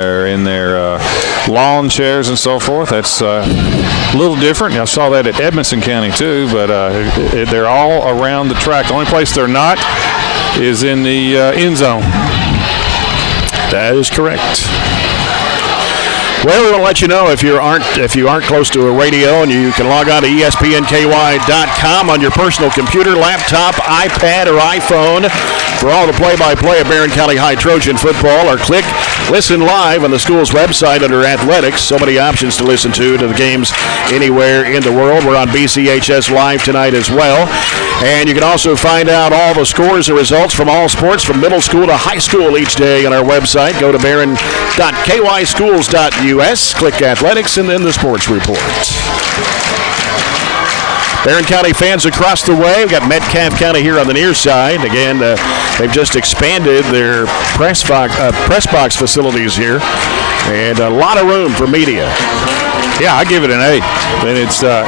They're in their lawn chairs and so forth. That's a little different. I saw that at Edmonson County too, but they're all around the track. The only place they're not is in the end zone. That is correct. Well, we want to let you know if you aren't close to a radio, and you can log on to ESPNKY.com on your personal computer, laptop, iPad, or iPhone for all the play-by-play of Barren County High Trojan football, or click Listen Live on the school's website under Athletics. So many options to listen to the games anywhere in the world. We're on BCHS Live tonight as well. And you can also find out all the scores and results from all sports from middle school to high school each day on our website. Go to barren.kyschools.us, click Athletics, and then the Sports Report. Barren County fans across the way. We've got Metcalfe County here on the near side. Again, they've just expanded their press box facilities here, and a lot of room for media. Yeah, I give it an 8. And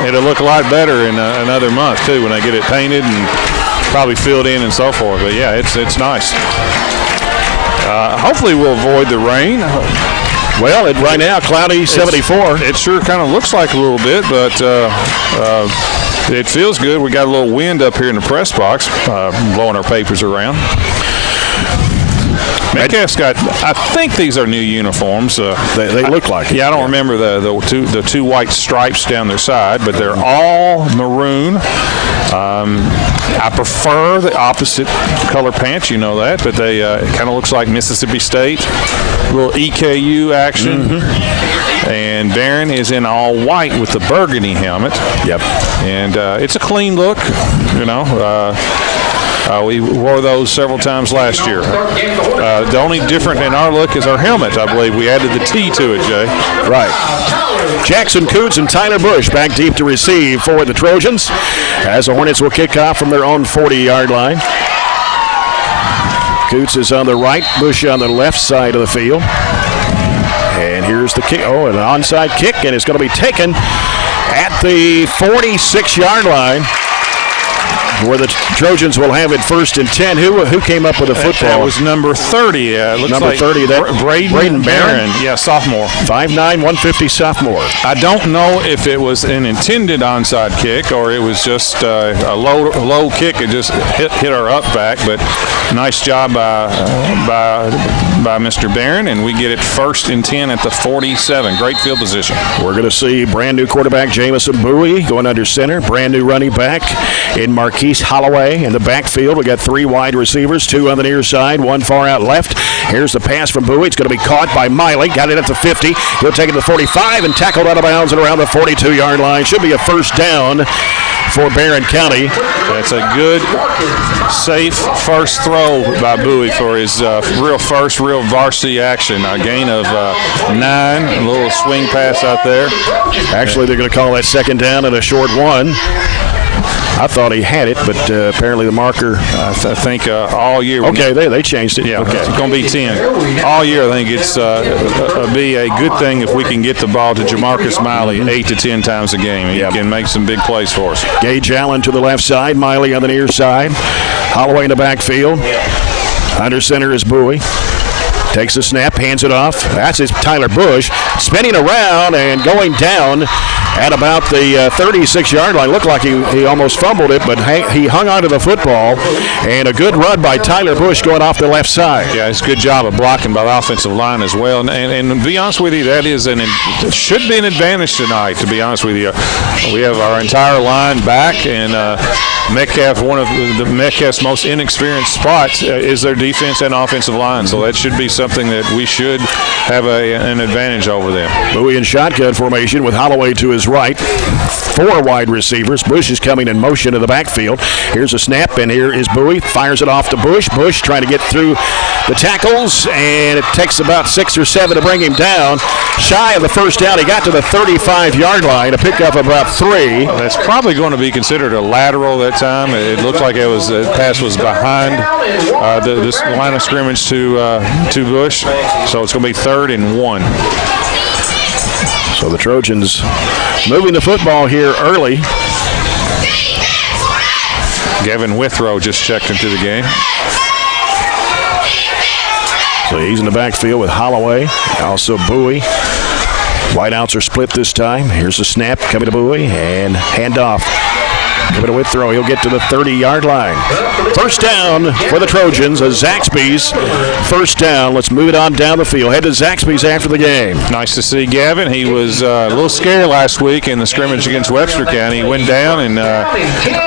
it'll look a lot better in another month too when I get it painted and probably filled in and so forth. But yeah, it's nice. Hopefully we'll avoid the rain. Well, right now, cloudy, 74. It sure kind of looks like a little bit, but it feels good. We got a little wind up here in the press box, blowing our papers around. Metcalfe's got, I think these are new uniforms. They look like it. Yeah, I don't remember the two white stripes down their side, but they're all maroon. I prefer the opposite color pants, you know that, but they it kind of looks like Mississippi State, a little EKU action. Mm-hmm. And Barren is in all white with the burgundy helmet. Yep. And it's a clean look, you know. We wore those several times last year. The only different in our look is our helmet, I believe. We added the T to it, Jay. Right. Jackson Coots and Tyler Bush back deep to receive for the Trojans as the Hornets will kick off from their own 40-yard line. Coots is on the right, Bush on the left side of the field. And here's the kick. Oh, an onside kick, and it's going to be taken at the 46-yard line, where the Trojans will have it 1st and 10. Who came up with the football? That was number 30. Looks number like 30. Braden Barren. Yeah, sophomore. 5'9", 150 sophomore. I don't know if it was an intended onside kick or it was just a low kick. It just hit our up back. But nice job by Mr. Barren, and we get it 1st and 10 at the 47. Great field position. We're going to see brand new quarterback Jamison Bowie going under center. Brand new running back in Marquise Holloway in the backfield. We got 3 wide receivers, 2 on the near side, 1 far out left. Here's the pass from Bowie. It's going to be caught by Miley. Got it at the 50. He'll take it to the 45 and tackled out of bounds and around the 42-yard line. Should be a 1st down for Barren County. That's a good, safe first throw by Bowie for his real varsity action. A gain of 9, a little swing pass out there. Actually, they're going to call that 2nd down and a short 1. I thought he had it, but apparently the marker. I think all year. Okay, they changed it. Yeah, okay. It's going to be 10. All year, I think it's be a good thing if we can get the ball to Jamarcus Miley 8 to 10 times a game. He can make some big plays for us. Gage Allen to the left side, Miley on the near side. Holloway in the backfield. Under center is Bowie. Takes the snap, hands it off. That's his Tyler Bush. Spinning around and going down at about the 36-yard line. Looked like he almost fumbled it, but he hung onto the football. And a good run by Tyler Bush going off the left side. Yeah, it's a good job of blocking by the offensive line as well. And to be honest with you, that is it should be an advantage tonight, to be honest with you. We have our entire line back, and Metcalfe, one of Metcalfe's most inexperienced spots is their defense and offensive line. So that should be something that we should have an advantage over them. Bowie in shotgun formation with Holloway to his right. 4 wide receivers. Bush is coming in motion to the backfield. Here's a snap, and here is Bowie. Fires it off to Bush. Bush trying to get through the tackles, and it takes about 6 or 7 to bring him down. Shy of the 1st down. He got to the 35-yard line, a pickup of about 3. That's probably going to be considered a lateral that time. It looked like the pass was behind this line of scrimmage to Bush. So it's going to be 3rd and 1. So the Trojans moving the football here early. Gavin Withrow just checked into the game. So he's in the backfield with Holloway, also Bowie. Wideouts are split this time. Here's the snap coming to Bowie and handoff. Coming to with throw. He'll get to the 30-yard line. First down for the Trojans. Zaxby's first down. Let's move it on down the field. Head to Zaxby's after the game. Nice to see Gavin. He was a little scared last week in the scrimmage against Webster County. He went down, and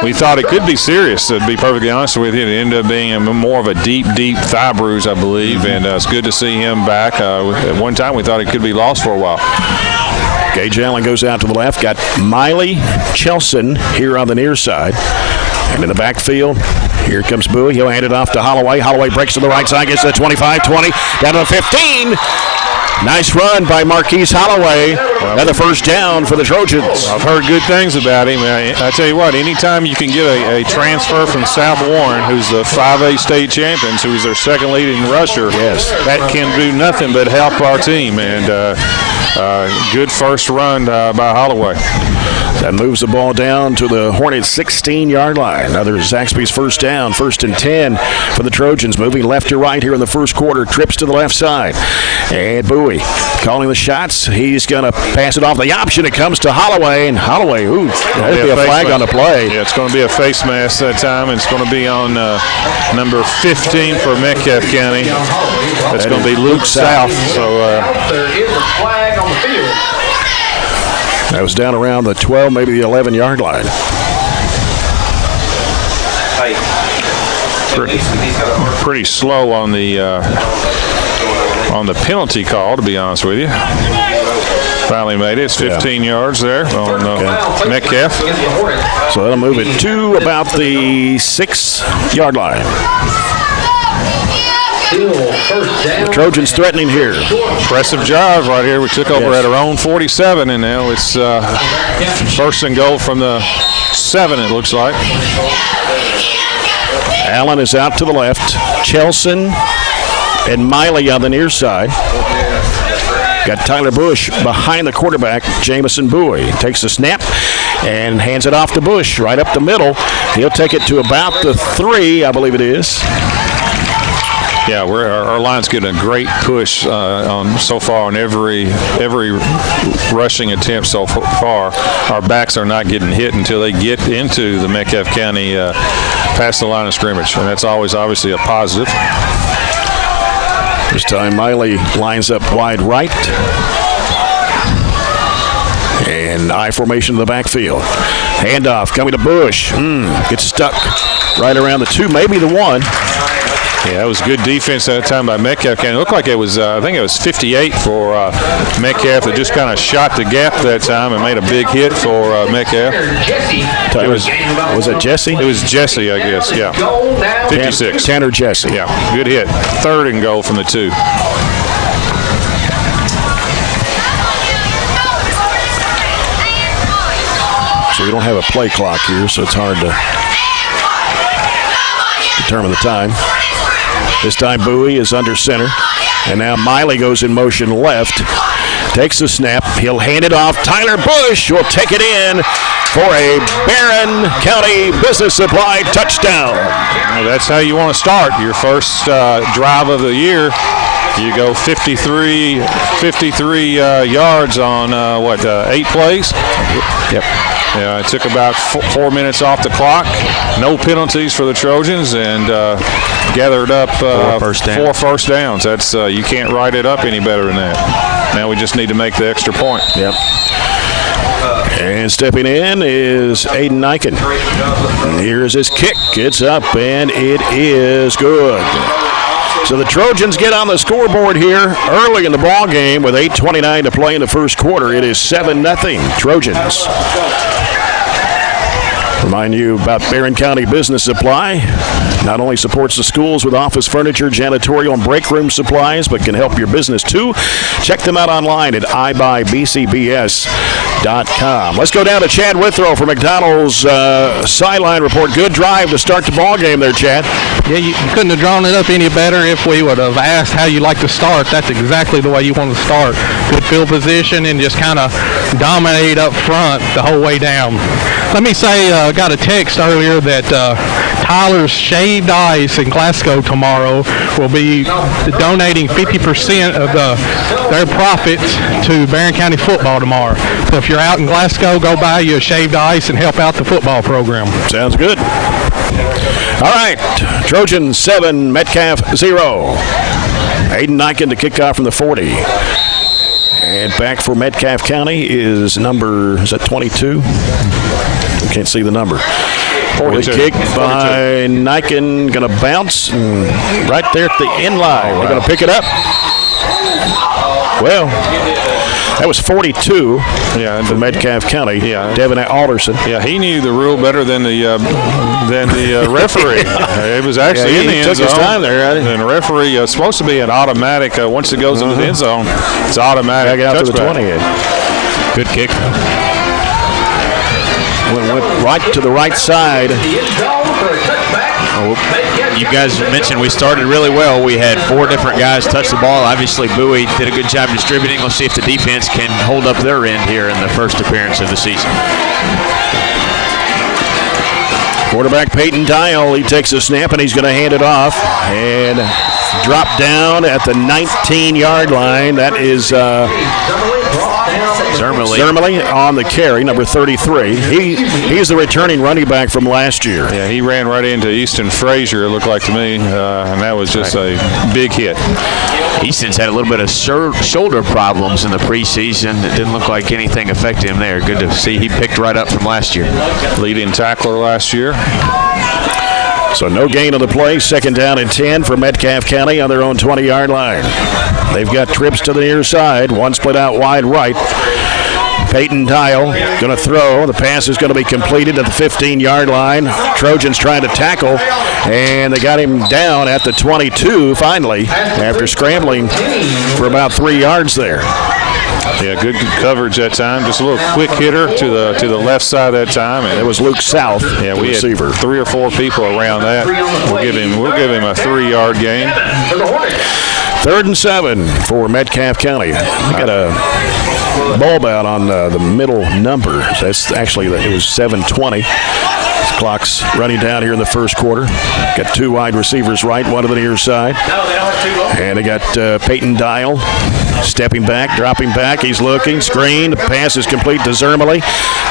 we thought it could be serious, to be perfectly honest with you. It ended up being more of a deep thigh bruise, I believe, and it's good to see him back. At one time, we thought it could be lost for a while. Gage Allen goes out to the left. Got Miley Chelson here on the near side. And in the backfield, here comes Bowie. He'll hand it off to Holloway. Holloway breaks to the right side, gets to the 25, 20, down to the 15. Nice run by Marquise Holloway. Another first down for the Trojans. I've heard good things about him. I tell you what, anytime you can get a transfer from South Warren, who's the 5A state champions, who's their second leading rusher, yes, that can do nothing but help our team. And good first run by Holloway. That moves the ball down to the Hornets' 16-yard line. Another Zaxby's first down, 1st and 10 for the Trojans. Moving left to right here in the first quarter. Trips to the left side. And Bowie calling the shots. He's going to pass it off the option. It comes to Holloway. And Holloway, that'd be a flag on the play. Yeah, it's going to be a face mask that time. And it's going to be on number 15 for Metcalfe County. That's going to be Luke South. So there is a flag on the field. That was down around the 12, maybe the 11-yard line. Pretty slow on the penalty call, to be honest with you. Finally made it. It's 15 yards there on Metcalfe. So that'll move it to about the 6-yard line. The Trojans threatening here. Impressive job right here. We took over at our own 47, and now it's first and goal from the 7, it looks like. Allen is out to the left. Chelson and Miley on the near side. Got Tyler Bush behind the quarterback, Jamison Bowie. Takes the snap and hands it off to Bush right up the middle. He'll take it to about the 3, I believe it is. Yeah, our line's getting a great push so far on every rushing attempt so far. Our backs are not getting hit until they get into the Metcalfe County past the line of scrimmage, and that's always obviously a positive. This time Miley lines up wide right. And I formation in the backfield. Handoff coming to Bush. Gets stuck right around the 2, maybe the 1. Yeah, it was good defense that time by Metcalfe County. It looked like it was, I think it was 58 for Metcalfe that just kind of shot the gap that time and made a big hit for Metcalfe. Was it Jesse? It was Jesse, I guess, yeah. 56. Tanner Jesse. Yeah, good hit. 3rd and goal from the 2. So we don't have a play clock here, so it's hard to determine the time. This time Bowie is under center. And now Miley goes in motion left. Takes the snap. He'll hand it off. Tyler Bush will take it in for a Barren County Business Supply touchdown. Well, that's how you want to start your first drive of the year. You go 53 yards on, 8 plays? Yep. Yeah, it took about 4 minutes off the clock. No penalties for the Trojans, and gathered up 4 first downs. That's you can't write it up any better than that. Now we just need to make the extra point. Yep. And stepping in is Aiden Eichen. Here's his kick. It's up, and it is good. So the Trojans get on the scoreboard here early in the ball game with 8:29 to play in the first quarter. It is 7-0 Trojans. Remind you about Barren County Business Supply. Not only supports the schools with office furniture, janitorial, and break room supplies, but can help your business too. Check them out online at ibuyBCBS.com. Let's go down to Chad Withrow for McDonald's sideline report. Good drive to start the ball game there, Chad. Yeah, you couldn't have drawn it up any better if we would have asked how you like to start. That's exactly the way you want to start. Good field position and just kind of dominate up front the whole way down. Let me say, got a text earlier that Tyler's Shaved Ice in Glasgow tomorrow will be donating 50% of their profits to Barren County Football tomorrow. So if you're out in Glasgow, go buy you a Shaved Ice and help out the football program. Sounds good. All right, Trojans 7, Metcalfe 0. Aiden Niken to kick off from the 40. And back for Metcalfe County is number, is that 22? We can't see the number. 42. The kick by Niken, going to bounce right there at the end line. They're going to pick it up. Well, that was 42 for Metcalfe County. Yeah. Devin Alderson. Yeah, he knew the rule better than the referee. It was actually in the end took zone. his time there. And the referee is supposed to be an automatic. Once it goes into the end zone, it's automatic. Back out to the touchback. 28. Good kick. Went right to the right side. You guys mentioned we started really well. We had 4 different guys touch the ball. Obviously, Bowie did a good job distributing. Let's see if the defense can hold up their end here in the first appearance of the season. Quarterback Peyton Dial, he takes a snap and he's going to hand it off and drop down at the 19-yard line. That is Zermely on the carry, number 33. He's the returning running back from last year. Yeah, he ran right into Easton Frazier, it looked like to me, and that was just a big hit. Easton's had a little bit of shoulder problems in the preseason. It didn't look like anything affected him there. Good to see he picked right up from last year. Leading tackler last year. So no gain on the play. Second down and 10 for Metcalfe County on their own 20-yard line. They've got trips to the near side. One split out wide right. Peyton Dial going to throw. The pass is going to be completed at the 15-yard line. Trojans trying to tackle, and they got him down at the 22 finally after scrambling for about 3 yards there. Yeah, good coverage that time. Just a little quick hitter to the left side that time. And it was Luke South, yeah, the we receiver. Had 3 or 4 people around that. We'll give him a 3-yard gain. 3rd and 7 for Metcalfe County. We got a bulb out on the middle number. That's actually, it was 7:20. Clock's running down here in the first quarter. Got 2 wide receivers right, one to the near side. And they got Peyton Dial stepping back, dropping back. He's looking, screen. The pass is complete to Zermely.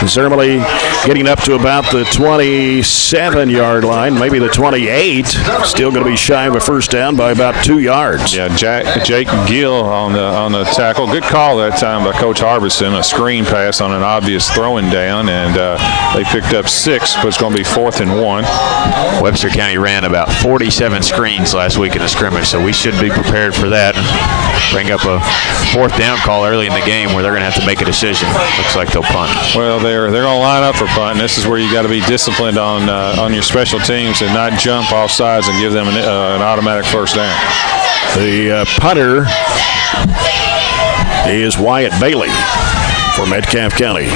Zermely getting up to about the 27-yard line, maybe the 28. Still going to be shy of a first down by about 2 yards. Yeah, Jake Gill on the tackle. Good call that time by Coach Harbison. A screen pass on an obvious throwing down, and they picked up 6, but it's going to be 4th and 1. Webster County ran about 47 screens last week in the scrimmage, so we should be prepared for that. Bring up a 4th down call early in the game where they're going to have to make a decision. Looks like they'll punt. Well, they're going to line up for punt, and this is where you got to be disciplined on your special teams and not jump off sides and give them an automatic first down. The punter is Wyatt Bailey for Metcalfe County.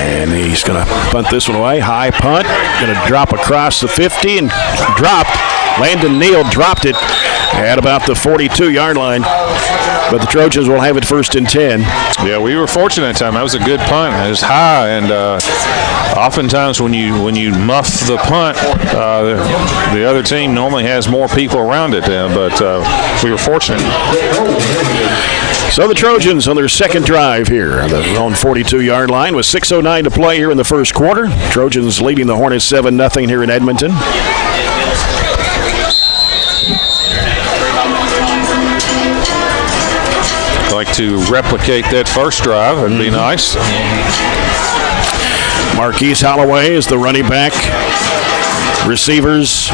And he's going to punt this one away. High punt. Going to drop across the 50 and dropped. Landon Neal dropped it at about the 42-yard line. But the Trojans will have it 1st and 10. Yeah, we were fortunate that time. That was a good punt. It was high, and oftentimes when you muff the punt, the other team normally has more people around it. But we were fortunate. So the Trojans on their second drive here on their own 42-yard line with 6:09 to play here in the first quarter. Trojans leading the Hornets 7-0 here in Edmonton. Like to replicate that first drive. That'd be nice. Marquise Holloway is the running back. Receivers.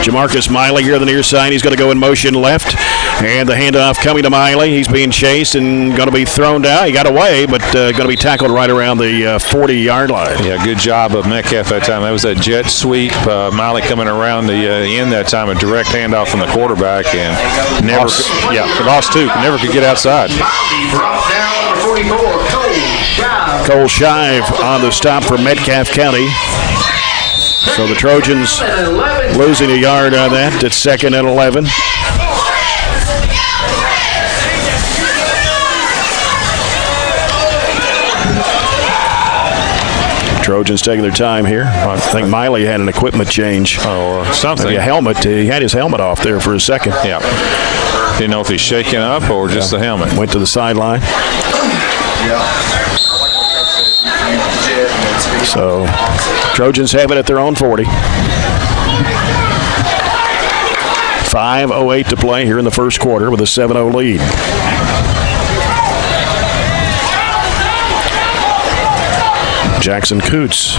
Jamarcus Miley here on the near side. He's going to go in motion left. And the handoff coming to Miley. He's being chased and going to be thrown down. He got away, but going to be tackled right around the 40-yard line. Yeah, good job of Metcalfe that time. That was that jet sweep. Miley coming around the end that time, a direct handoff from the quarterback, and lost 2. Never could get outside. Cole Shive on the stop for Metcalfe County. So the Trojans losing a yard on that. It's 2nd and 11. Trojans taking their time here. I think Miley had an equipment change. Or something. Maybe a helmet. He had his helmet off there for a second. Yeah. Didn't know if he's shaking up or just the helmet. Went to the sideline. So Trojans have it at their own 40. 5:08 to play here in the first quarter with a 7-0 lead. Jackson Coots,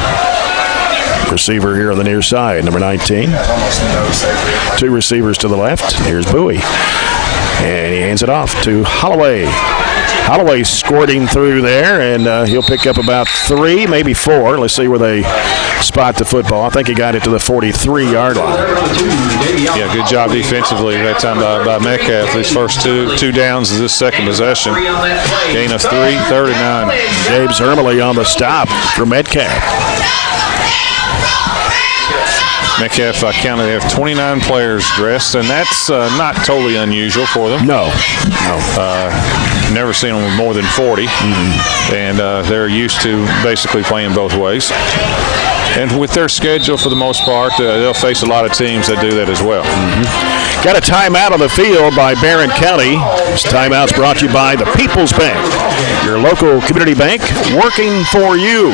receiver here on the near side, number 19. Two receivers to the left. Here's Bowie. And he hands it off to Holloway. Holloway squirting through there, and he'll pick up about 3, maybe 4. Let's see where they spot the football. I think he got it to the 43-yard line. Yeah, good job defensively that time by Metcalfe. These first two downs of this second possession. Gain of 3, 3rd and 9. James Ermely on the stop for Metcalfe. Metcalfe County, they have 29 players dressed, and that's not totally unusual for them. No. Never seen them with more than 40, and they're used to basically playing both ways. And with their schedule, for the most part, they'll face a lot of teams that do that as well. Got a timeout on the field by Barren County. This timeout's brought to you by the People's Bank, your local community bank working for you.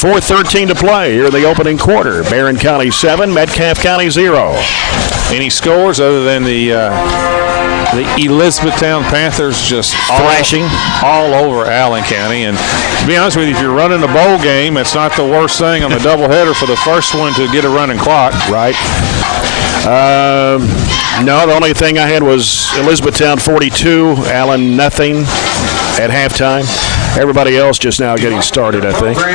4:13 to play here in the opening quarter. Barren County 7, Metcalfe County 0. Any scores other than the Elizabethtown Panthers just thrashing all over Allen County? And to be honest with you, if you're running a bowl game, it's not the worst thing on the doubleheader for the first one to get a running clock. Right. No, the only thing I had was Elizabethtown 42, Allen nothing at halftime. Everybody else just now getting started, I think. Or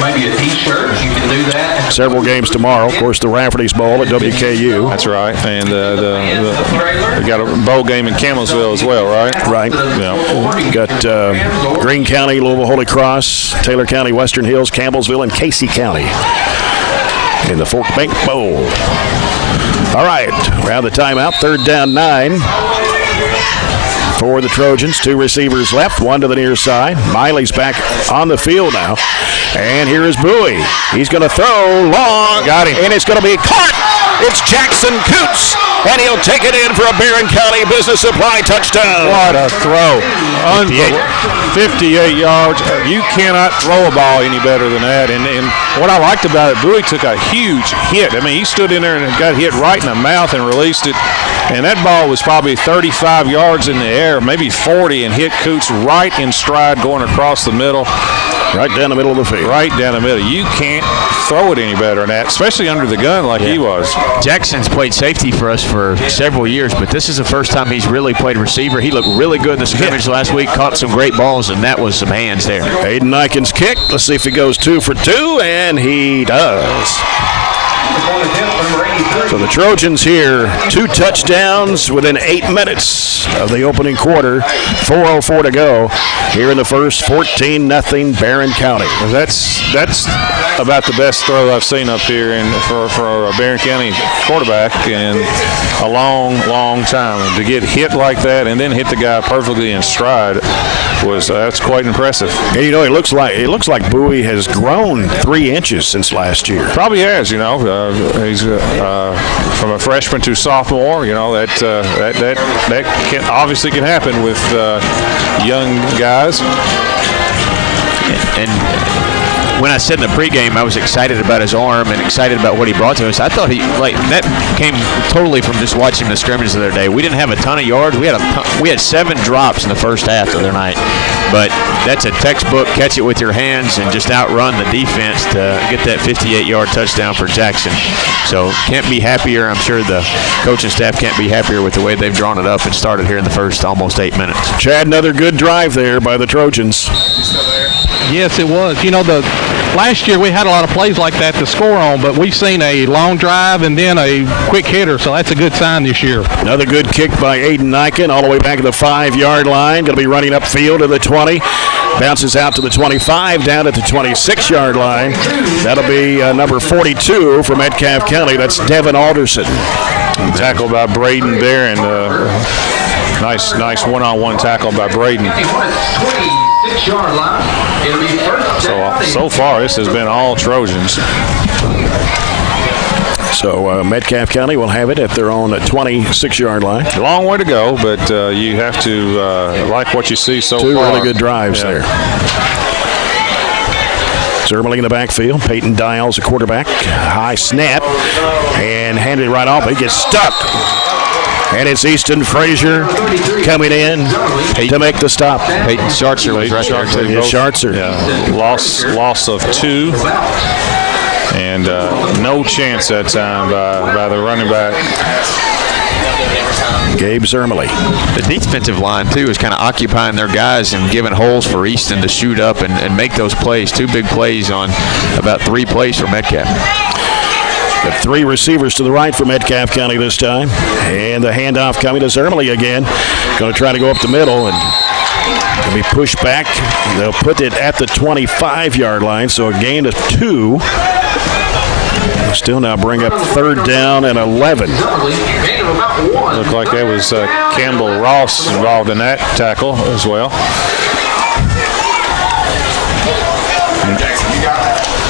maybe a T-shirt, you can do that. Several games tomorrow. Of course, the Rafferty's Bowl at WKU. That's right. And we got a bowl game in Campbellsville as well, right? Right. Yeah. Got Greene County, Louisville Holy Cross, Taylor County, Western Hills, Campbellsville, and Casey County in the Fork Bank Bowl. All right, around the timeout, 3rd down 9 for the Trojans. 2 receivers left, 1 to the near side. Miley's back on the field now. And here is Bowie. He's going to throw long. Got him. And it's going to be caught. It's Jackson Coots. And he'll take it in for a Barren County Business Supply touchdown. What a throw. 58 yards. You cannot throw a ball any better than that. And what I liked about it, Bowie took a huge hit. I mean, he stood in there and got hit right in the mouth and released it. And that ball was probably 35 yards in the air, maybe 40, and hit Coots right in stride going across the middle. Right down the middle of the field. Right down the middle. You can't throw it any better than that, especially under the gun like he was. Jackson's played safety for us for several years, but this is the first time he's really played receiver. He looked really good in the scrimmage last week, caught some great balls, and that was some hands there. Aiden Nikens kick. Let's see if he goes 2 for 2, and he does. So the Trojans here, 2 touchdowns within 8 minutes of the opening quarter. 4:04 to go here in the first. 14-0 Barren County. That's about the best throw I've seen up here for a Barren County quarterback in a long time. And to get hit like that and then hit the guy perfectly in stride that's quite impressive. And it looks like Bowie has grown 3 inches since last year. Probably has. He's from a freshman to sophomore. That obviously can happen with young guys. And when I said in the pregame I was excited about his arm and excited about what he brought to us, I thought that came totally from just watching the scrimmage the other day. We didn't have a ton of yards. We had 7 drops in the first half the other night, but that's a textbook catch it with your hands and just outrun the defense to get that 58-yard touchdown for Jackson. So can't be happier. I'm sure the coaching staff can't be happier with the way they've drawn it up and started here in the first almost 8 minutes. Chad, another good drive there by the Trojans. Yes, it was. Last year we had a lot of plays like that to score on, but we've seen a long drive and then a quick hitter, so that's a good sign this year. Another good kick by Aiden Niken all the way back to the 5-yard line. Going to be running upfield to the 20. Bounces out to the 25, down at the 26-yard line. That'll be number 42 for Metcalfe County. That's Devin Alderson. Tackled by Braden there, and nice one-on-one tackle by Braden. 26-yard line. It'll be first. So so far this has been all Trojans. So Metcalfe County will have it at their own 26-yard line. Long way to go, but you have to like what you see so far. Two really good drives there. Zermely in the backfield. Peyton Dials, a quarterback. High snap. And handed right off. He gets stuck. And it's Easton Frazier coming in to make the stop. Peyton Schartzer was right there, too. Yeah, Schartzer. Yeah, loss of 2. And no chance that time by the running back. Gabe Zermely. The defensive line, too, is kind of occupying their guys and giving holes for Easton to shoot up and make those plays. 2 big plays on about 3 plays for Metcalfe. Got 3 receivers to the right for Metcalfe County this time. And the handoff coming to Zermely again. Going to try to go up the middle and be pushed back. They'll put it at the 25-yard line, so a gain of 2. Still now bring up 3rd down and 11. Looked like there was Campbell Ross involved in that tackle as well.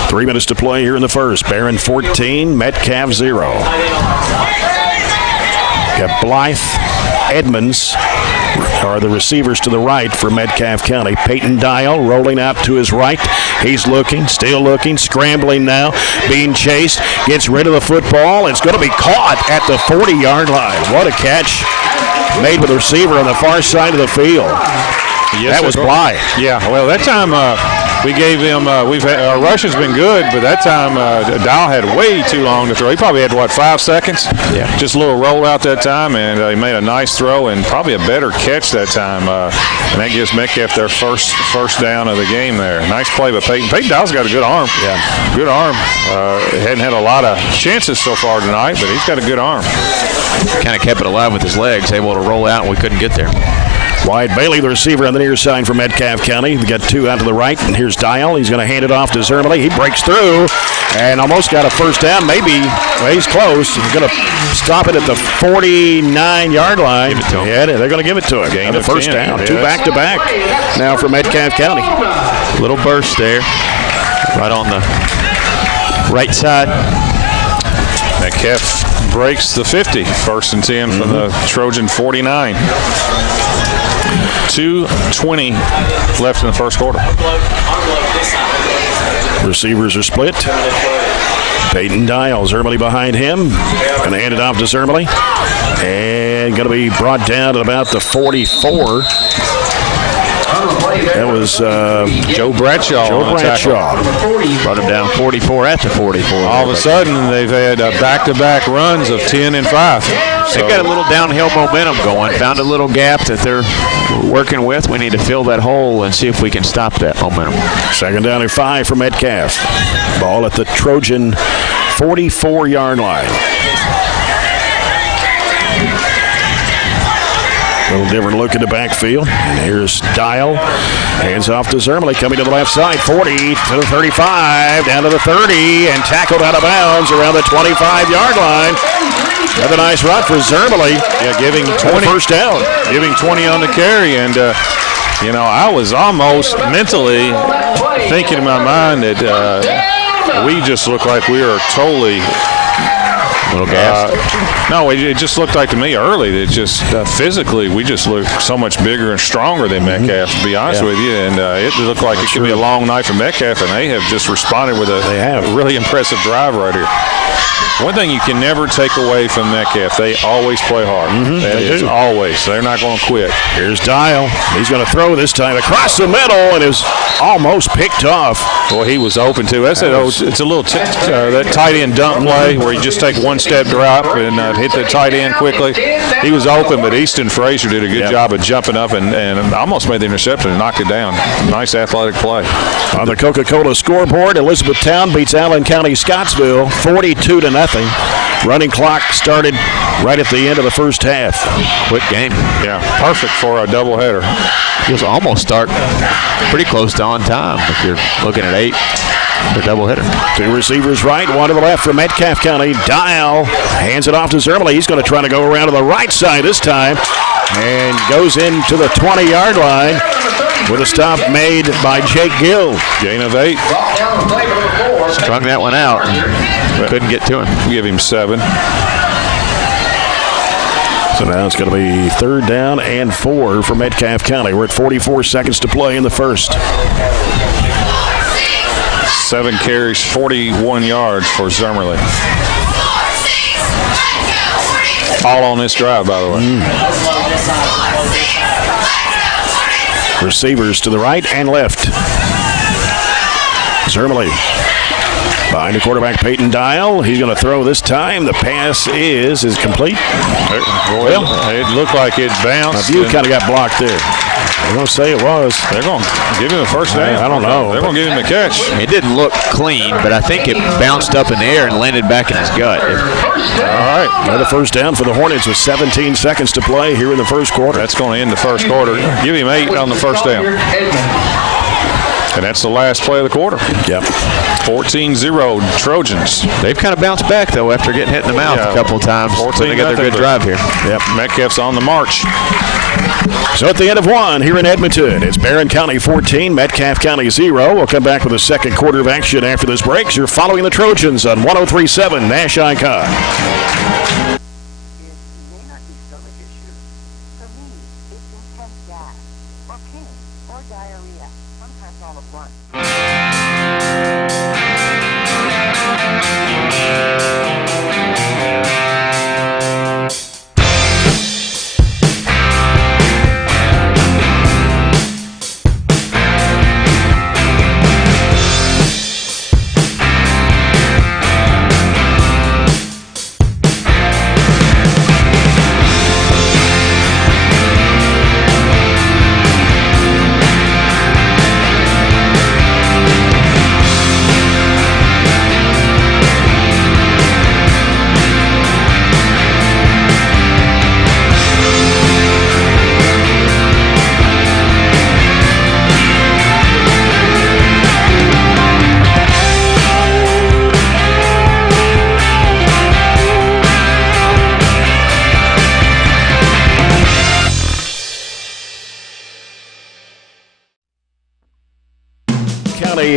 3 minutes to play here in the first. Barren 14, Metcalfe 0. Got Blythe, Edmonds are the receivers to the right for Metcalfe County. Peyton Dial rolling out to his right. He's looking, still looking, scrambling now, being chased, gets rid of the football. It's going to be caught at the 40-yard line. What a catch made with the receiver on the far side of the field. Yes, that was Blythe. Yeah, well, that time we gave him, our rush has been good, but that time Dow had way too long to throw. He probably had, 5 seconds? Yeah. Just a little rollout that time, and he made a nice throw and probably a better catch that time. And that gives Metcalfe their first down of the game there. Nice play by Peyton. Peyton Dow's got a good arm. Yeah. Good arm. Hadn't had a lot of chances so far tonight, but he's got a good arm. Kind of kept it alive with his legs, able to roll out, and we couldn't get there. Wyatt Bailey, the receiver on the near side for Metcalfe County. They got 2 out to the right, and here's Dial. He's going to hand it off to Zermely. He breaks through and almost got a first down. Maybe, well, he's close. He's going to stop it at the 49-yard line. Give it to him. Yeah, they're going to give it to him. Gain a first down. Yes. 2 back-to-back now for Metcalfe County. Little burst there, right on the right side. Metcalfe breaks the 50. 1st and 10 from the Trojan 49. 2:20 left in the first quarter. Receivers are split. Peyton Dial, Zermely behind him. Going to hand it off to Zermely. And going to be brought down at about the 44. That was Joe Bradshaw. Brought him down 44 at the 44. All of a sudden, they've had back-to-back runs of 10 and 5. They've got a little downhill momentum going. Found a little gap that they're working with. We need to fill that hole and see if we can stop that momentum. 2nd down and 5 for Metcalfe. Ball at the Trojan 44-yard line. A little different look at the backfield. And here's Dial. Hands off to Zermely, coming to the left side. 40 to the 35, down to the 30, and tackled out of bounds around the 25-yard line. Another nice run for Zermely. Yeah, giving 20 first down. Giving 20 on the carry, and I was almost mentally thinking in my mind that we just look like we are totally. Little gas. No, it just looked like to me early that just physically we just looked so much bigger and stronger than Metcalfe, to be honest with you. And it looked like it could be a long night for Metcalfe, and they have just responded with a really impressive drive right here. One thing you can never take away from Metcalfe, they always play hard. That is always. They're not going to quit. Here's Dial. He's going to throw this time across the middle and is almost picked off. Boy, he was open too. It's a little that tight end dump play where you just take one step drop and hit the tight end quickly. He was open, but Easton Frazier did a good job of jumping up and almost made the interception and knocked it down. Nice athletic play. On the Coca-Cola scoreboard, Elizabethtown beats Allen County Scottsville 42-0. Running clock started right at the end of the first half. Quick game. Yeah, perfect for a doubleheader. You'll almost start pretty close to on time if you're looking at 8 for doubleheader. 2 receivers right, 1 to the left for Metcalfe County. Dial hands it off to Zermely. He's going to try to go around to the right side this time and goes into the 20-yard line. with a stop made by Jake Gill. Gain of 8. Strung that one out. Couldn't get to him. Give him 7. So now it's going to be 3rd down and 4 for Metcalfe County. We're at 44 seconds to play in the first. 7 carries, 41 yards for Zermerly. All on this drive, by the way. Receivers to the right and left. Zermerly behind the quarterback, Peyton Dial. He's going to throw this time. The pass is complete. Well, it looked like it bounced. You kind of got blocked there. I'm going to say it was. They're going to give him a first down. I don't know. They're going to give him a catch. It didn't look clean, but I think it bounced up in the air and landed back in his gut. All right. Another first down for the Hornets with 17 seconds to play here in the first quarter. That's going to end the first quarter. Give him 8 on the first down. And that's the last play of the quarter. Yep. 14-0 Trojans. They've kind of bounced back, though, after getting hit in the mouth a couple of times. They got their good drive here. Yep. Metcalfe's on the march. So at the end of 1 here in Edmonton, it's Barren County 14, Metcalfe County 0. We'll come back with a second quarter of action after this break. You're following the Trojans on 103.7 Nash Icon.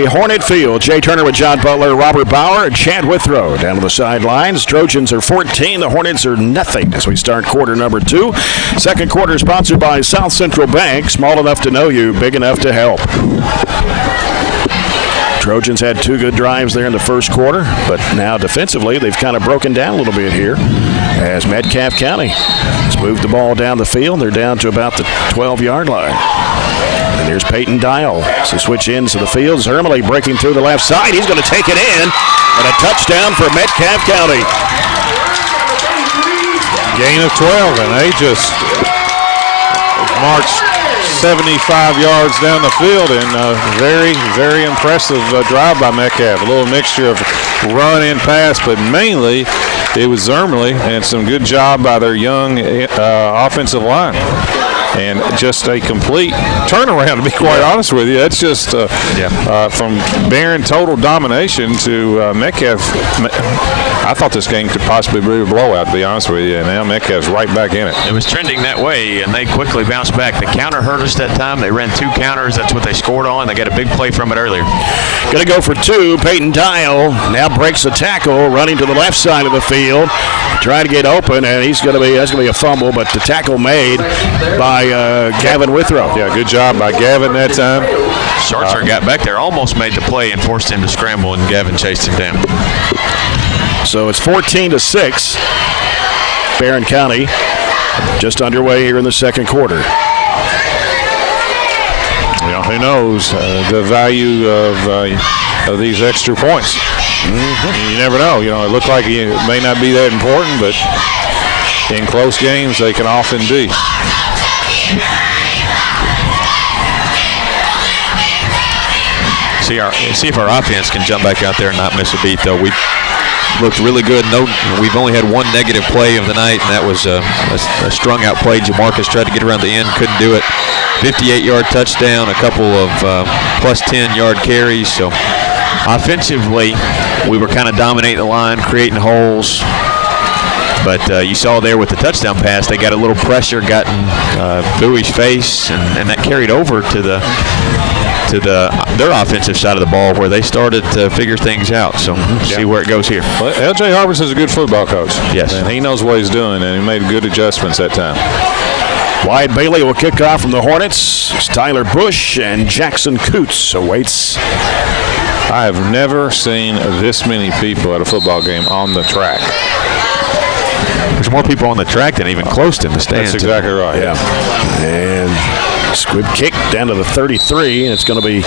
Hornet Field. Jay Turner with John Butler, Robert Bauer, and Chad Withrow down to the sidelines. Trojans are 14. The Hornets are nothing as we start quarter number 2. Second quarter sponsored by South Central Bank. Small enough to know you, big enough to help. Trojans had 2 good drives there in the first quarter, but now defensively they've kind of broken down a little bit here as Metcalfe County has moved the ball down the field. They're down to about the 12-yard line. And there's Peyton Dial. So switch ends to the field. Zermerly breaking through the left side. He's going to take it in. And a touchdown for Metcalfe County. Gain of 12, and they just marched 75 yards down the field, and very, very impressive drive by Metcalfe. A little mixture of run and pass, but mainly it was Zermerly, and some good job by their young offensive line. And just a complete turnaround, to be quite honest with you. That's just from Barren total domination to Metcalfe. I thought this game could possibly be a blowout, to be honest with you, and now Metcalfe's right back in it. It was trending that way, and they quickly bounced back. The counter hurt us that time. They ran 2 counters. That's what they scored on. They got a big play from it earlier. Going to go for 2. Peyton Dial now breaks the tackle, running to the left side of the field, trying to get open, and that's going to be a fumble, but the tackle made by Gavin Withrow. Yeah, good job by Gavin that time. Sarcher got back there, almost made the play, and forced him to scramble, and Gavin chased him down. So it's 14-6. Barren County just underway here in the second quarter. Well, who knows the value of these extra points? Mm-hmm. You never know. You know, it looked like it may not be that important, but in close games they can often be. See if our offense can jump back out there and not miss a beat, though. We looked really good. We've only had 1 negative play of the night, and that was a strung-out play. Jamarcus tried to get around the end, couldn't do it. 58-yard touchdown, a couple of plus 10-yard carries. So offensively, we were kind of dominating the line, creating holes. But you saw there with the touchdown pass, they got a little pressure, got in Bowie's face, and that carried over to their offensive side of the ball where they started to figure things out. So see where it goes here. Well, L.J. Harbison is a good football coach. Yes. And he knows what he's doing, and he made good adjustments that time. Wyatt Bailey will kick off from the Hornets. It's Tyler Bush and Jackson Coots awaits. I have never seen this many people at a football game on the track. There's more people on the track than even close to the stands. That's exactly right. Yeah. And squib kick down to the 33, and it's going to be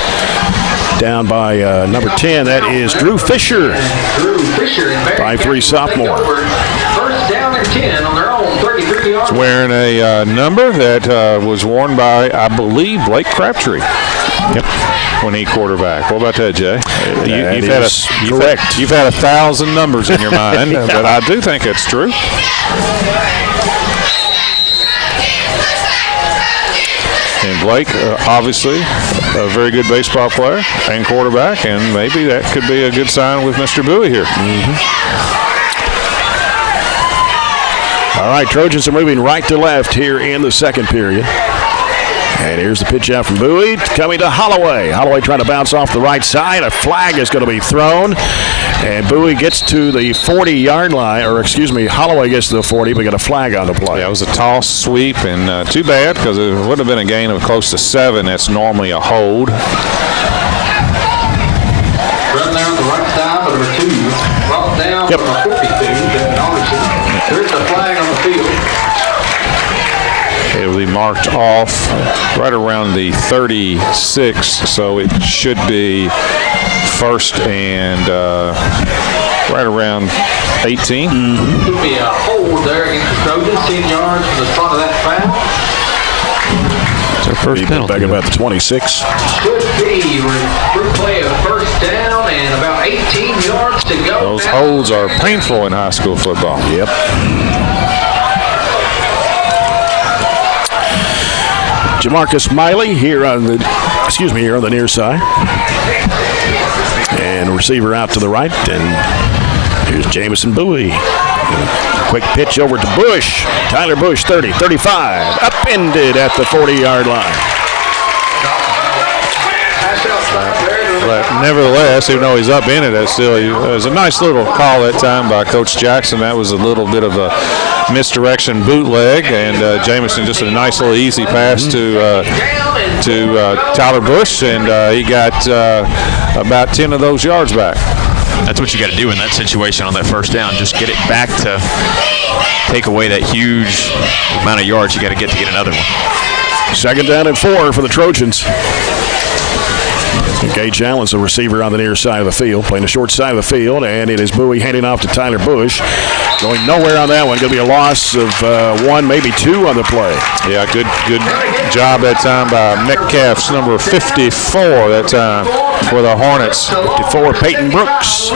down by number 10. That is Drew Fisher. Drew Fisher, 5'3" sophomore. First down and 10 on their own 33-yard. He's wearing a number that was worn by, I believe, Blake Crabtree. Yep. When he quarterback. What about that, Jay? You've had 1,000 numbers in your mind, but I do think it's true. And Blake, obviously, a very good baseball player and quarterback, and maybe that could be a good sign with Mr. Bowie here. All right, Trojans are moving right to left here in the second period. And here's the pitch out from Bowie, coming to Holloway. Holloway trying to bounce off the right side. A flag is going to be thrown. And Bowie gets to the 40-yard line, or excuse me, Holloway gets to the 40, but got a flag on the play. Yeah, it was a toss sweep, and too bad because it would have been a gain of close to 7. That's normally a hold. Run down the right side for number 2. Brought down for number 42. There's a flag on the field. It will be marked off right around the 36, so it should be first and right around 18. Could be a hold there against the Trojans, 10 yards from the spot of that foul. It's our first penalty. Back about the 26. Could be replay of first down and about 18 yards to go. Those holds are painful in high school football. Yep. Jamarcus Miley here on the near side. And receiver out to the right. And here's Jamison Bowie. Quick pitch over to Bush. Tyler Bush, 30, 35. Upended at the 40-yard line. But nevertheless, even though he's up in it, it was a nice little call that time by Coach Jackson. That was a little bit of a misdirection bootleg, and Jamison just a nice little easy pass to Tyler Bush, and he got about 10 of those yards back. That's what you got to do in that situation on that first down. Just get it back to take away that huge amount of yards you got to get another one. Second down and 4 for the Trojans. Gage Allen's the receiver on the near side of the field, playing the short side of the field, and it is Bowie handing off to Tyler Bush. Going nowhere on that one. Going to be a loss of 1, maybe 2 on the play. Yeah, good job that time by Metcalfe's number 54 that time for the Hornets. 54, Peyton Brooks.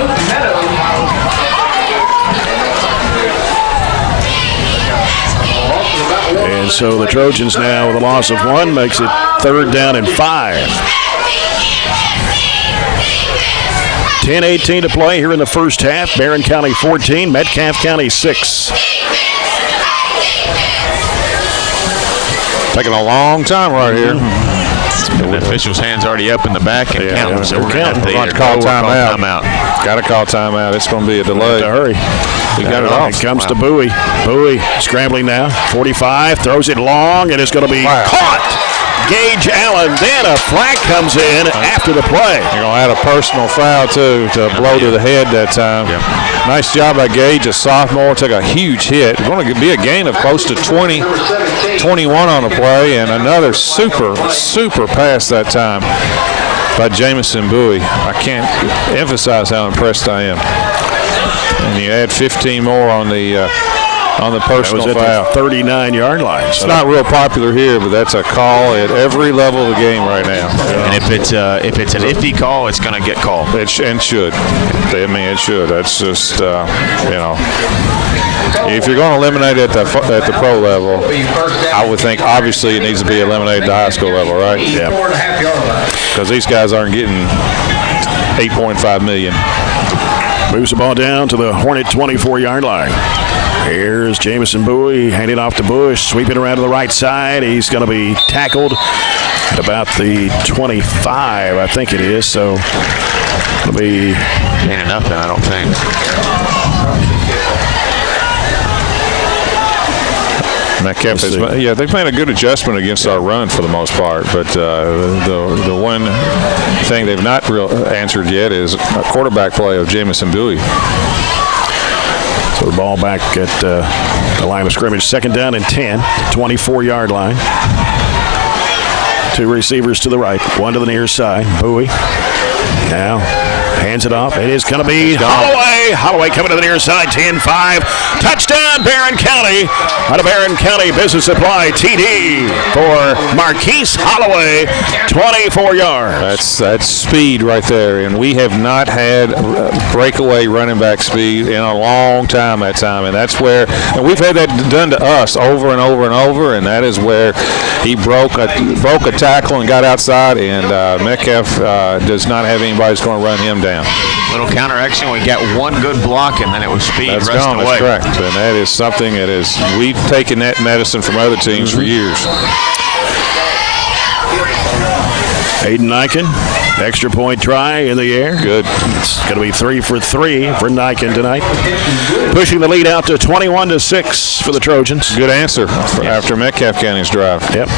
And so the Trojans now with a loss of 1 makes it third down and 5. 10:18 to play here in the first half. Barren County 14, Metcalfe County 6. Taking a long time right here. The official's hand's already up in the back and counting, so we're going to have to call timeout. Got to call timeout. It's going to be a delay. Hurry. We got it off. It comes to Bowie. Bowie scrambling now. 45, throws it long, and it's going to be caught. Gage Allen, then a flag comes in after the play. You're going to add a personal foul, too, to blow to the head that time. Yeah. Nice job by Gage, a sophomore, took a huge hit. It's going to be a gain of close to 20, 21 on the play, and another super pass that time by Jamison Bowie. I can't emphasize how impressed I am. And you add 15 more on the personal foul. 39-yard line. It's not real popular here, but that's a call at every level of the game right now. And if it's an iffy call, it's going to get called. It should. I mean, it should. That's just if you're going to eliminate it at the pro level, I would think obviously it needs to be eliminated at the high school level, right? Yeah. Because these guys aren't getting $8.5 million. Moves the ball down to the Hornet 24-yard line. Here's Jamison Bowie handing off to Bush, sweeping around to the right side. He's going to be tackled at about the 25, I think it is. So it'll be Ain't enough then, I don't think. Metcalfe they've made a good adjustment against our run for the most part, but the one thing they've not answered yet is a quarterback play of Jamison Bowie. So the ball back at the line of scrimmage, 2nd down and 10, 24-yard line. 2 receivers to the right, 1 to the near side. Bowie now hands it off. It is going to be Holloway. Holloway coming to the near side, 10-5. Touchdown, Barren County. Out of Barren County Business Supply, TD for Marquise Holloway, 24 yards. That's speed right there, and we have not had breakaway running back speed in a long time at time, and that's where, and we've had that done to us over and over and over, and that is where he broke a tackle and got outside, and Metcalfe does not have anybody who's going to run him down. Little counter action. We got one good block, and then it was speed. That's rest gone. away. That's correct, and that is something that is we've taken that medicine from other teams for years. Hayden Niken, extra point try in the air. Good. It's going to be 3 for 3 for Niken tonight. Pushing the lead out to 21-6 for the Trojans. Good answer after Metcalfe County's drive. Yep.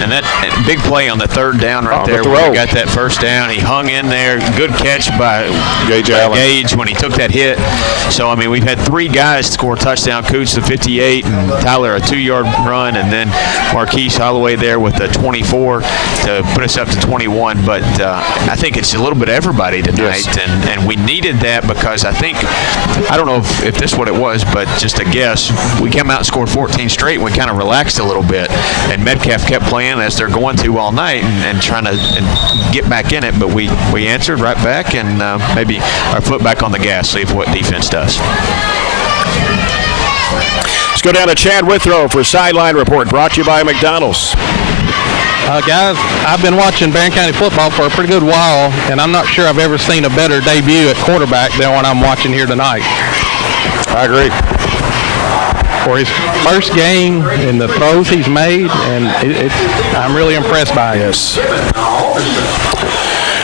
And that big play on the 3rd down right there. When he got that first down, he hung in there. Good catch by Gage when he took that hit. So, I mean, we've had 3 guys score a touchdown. Cooch, the 58, and Tyler, a 2-yard run, and then Marquise Holloway there with the 24 to put us up to 21. But I think it's a little bit of everybody tonight, yes. and we needed that because I think, I don't know if this is what it was, but just a guess, we came out and scored 14 straight, and we kind of relaxed a little bit, and Metcalfe kept playing as they're going to all night and trying to get back in it, but we answered right back and maybe our foot back on the gas, see what defense does. Let's go down to Chad Withrow for Sideline Report, brought to you by McDonald's. Guys, I've been watching Barren County football for a pretty good while, and I'm not sure I've ever seen a better debut at quarterback than what I'm watching here tonight. I agree. For his first game and the throws he's made, and I'm really impressed by it. Yes.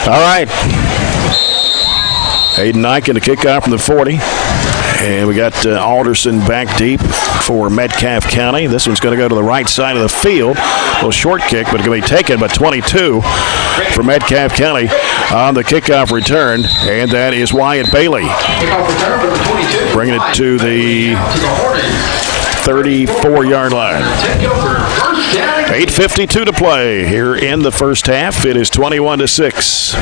All right. Hayden Niken to kick off from the 40. And we got Alderson back deep for Metcalfe County. This one's going to go to the right side of the field. A little short kick, but it's going to be taken by 22 for Metcalfe County on the kickoff return. And that is Wyatt Bailey. Bringing it to the 34-yard line. 8:52 to play here in the first half. It is 21-6.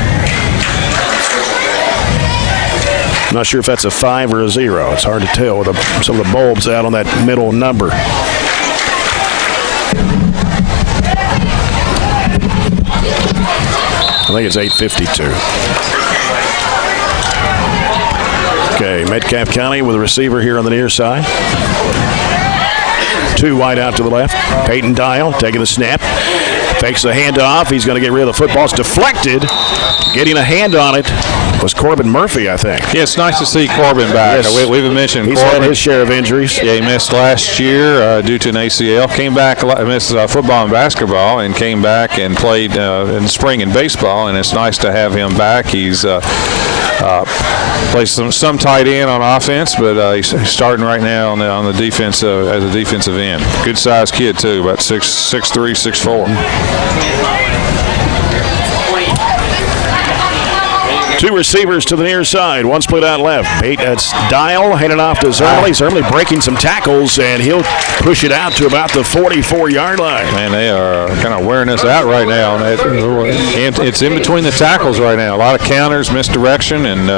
I'm not sure if that's a 5 or a 0. It's hard to tell with some of the bulbs out on that middle number. I think it's 8:52. Okay, Metcalfe County with a receiver here on the near side. 2 wide out to the left. Peyton Dial taking the snap. Fakes the handoff. He's going to get rid of the football. It's deflected. Getting a hand on it was Corbin Murphy, I think. Yeah, it's nice to see Corbin back. Yes. We've mentioned he's Corbin. had his share of injuries. Yeah, he missed last year due to an ACL. Came back, missed football and basketball, and came back and played in the spring in baseball. And it's nice to have him back. He's plays some tight end on offense, but he's starting right now on the defense as a defensive end. Good sized kid too, about 6'3", 6'4". 2 receivers to the near side. 1 split out left. That's Dial handing off to Zermley. Zermley breaking some tackles, and he'll push it out to about the 44-yard line. Man, they are kind of wearing us out right now. And it's in between the tackles right now. A lot of counters, misdirection, and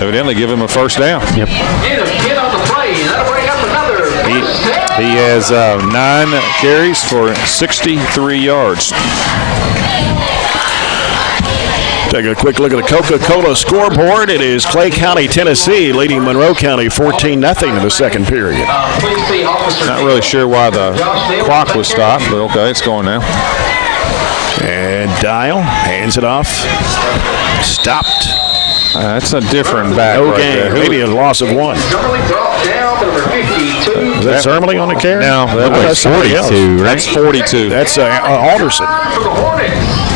evidently give him a first down. Yep. Get on the play. That'll bring up another. He has 9 carries for 63 yards. Take a quick look at the Coca-Cola scoreboard. It is Clay County, Tennessee, leading Monroe County 14-0 in the second period. Not really sure why the clock was stopped, but okay, it's going now. And Dial hands it off. Stopped That's a different back No right gain. there. Maybe a loss of 1. Zermely brought down to number 52. Is that Zermely on the carry? No, that's somebody else. 42, That's 42. That's Alderson. For the Hornets.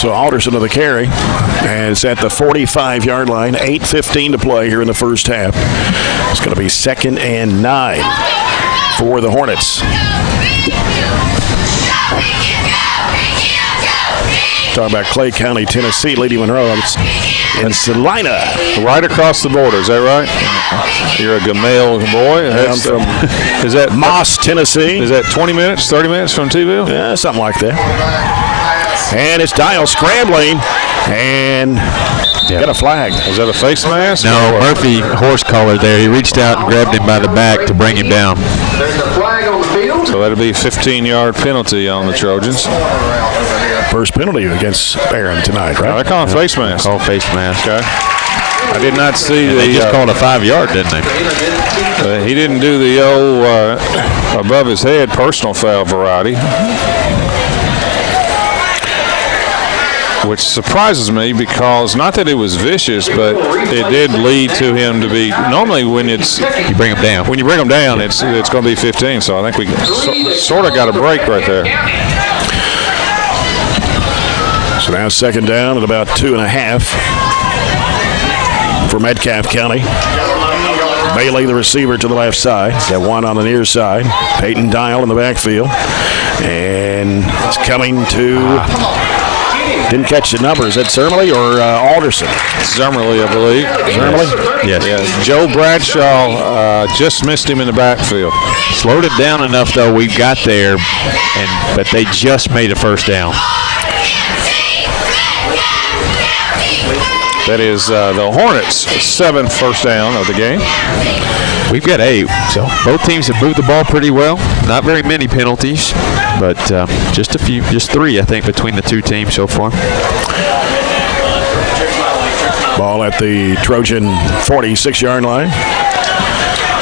So Alderson of the carry, and it's at the 45-yard line. 8:15 to play here in the first half. It's going to be 2nd and 9 for the Hornets. Talking about Clay County, Tennessee, Lady Monroe. And Salina. Right across the border, is that right? You're a Gamel boy. I'm from Is that Moss, Tennessee. Is that 20 minutes, 30 minutes from T-ville? Yeah, something like that. And it's Dial scrambling, and got a flag. Was that a face mask? No, Murphy horse collar there. He reached out and grabbed him by the back to bring him down. There's a flag on the field. So that'll be a 15-yard penalty on the Trojans. First penalty against Barren tonight, Now, right? they're calling face mask. Call face mask. Okay. I did not see They just the. called a 5-yard, didn't they? He didn't do the old above his head personal foul variety, which surprises me because not that it was vicious, but it did lead to him to be. Normally, when it's You bring him down. when you bring them down, it's going to be 15. So I think we sort of got a break right there. So now 2nd down at about 2.5 for Metcalfe County. Bailey, the receiver, to the left side. Got one on the near side. Peyton Dial in the backfield. And it's coming to... Didn't catch the number. Is that Zermely or Alderson? Zermely, I believe. Zermely? Yes. Yeah. Joe Bradshaw just missed him in the backfield. Slowed it down enough, though. We got there, but they just made a first down. That is the Hornets' 7th first down of the game. We've got 8, so both teams have moved the ball pretty well. Not very many penalties, but just 3, I think, between the two teams so far. Ball at the Trojan 46-yard line.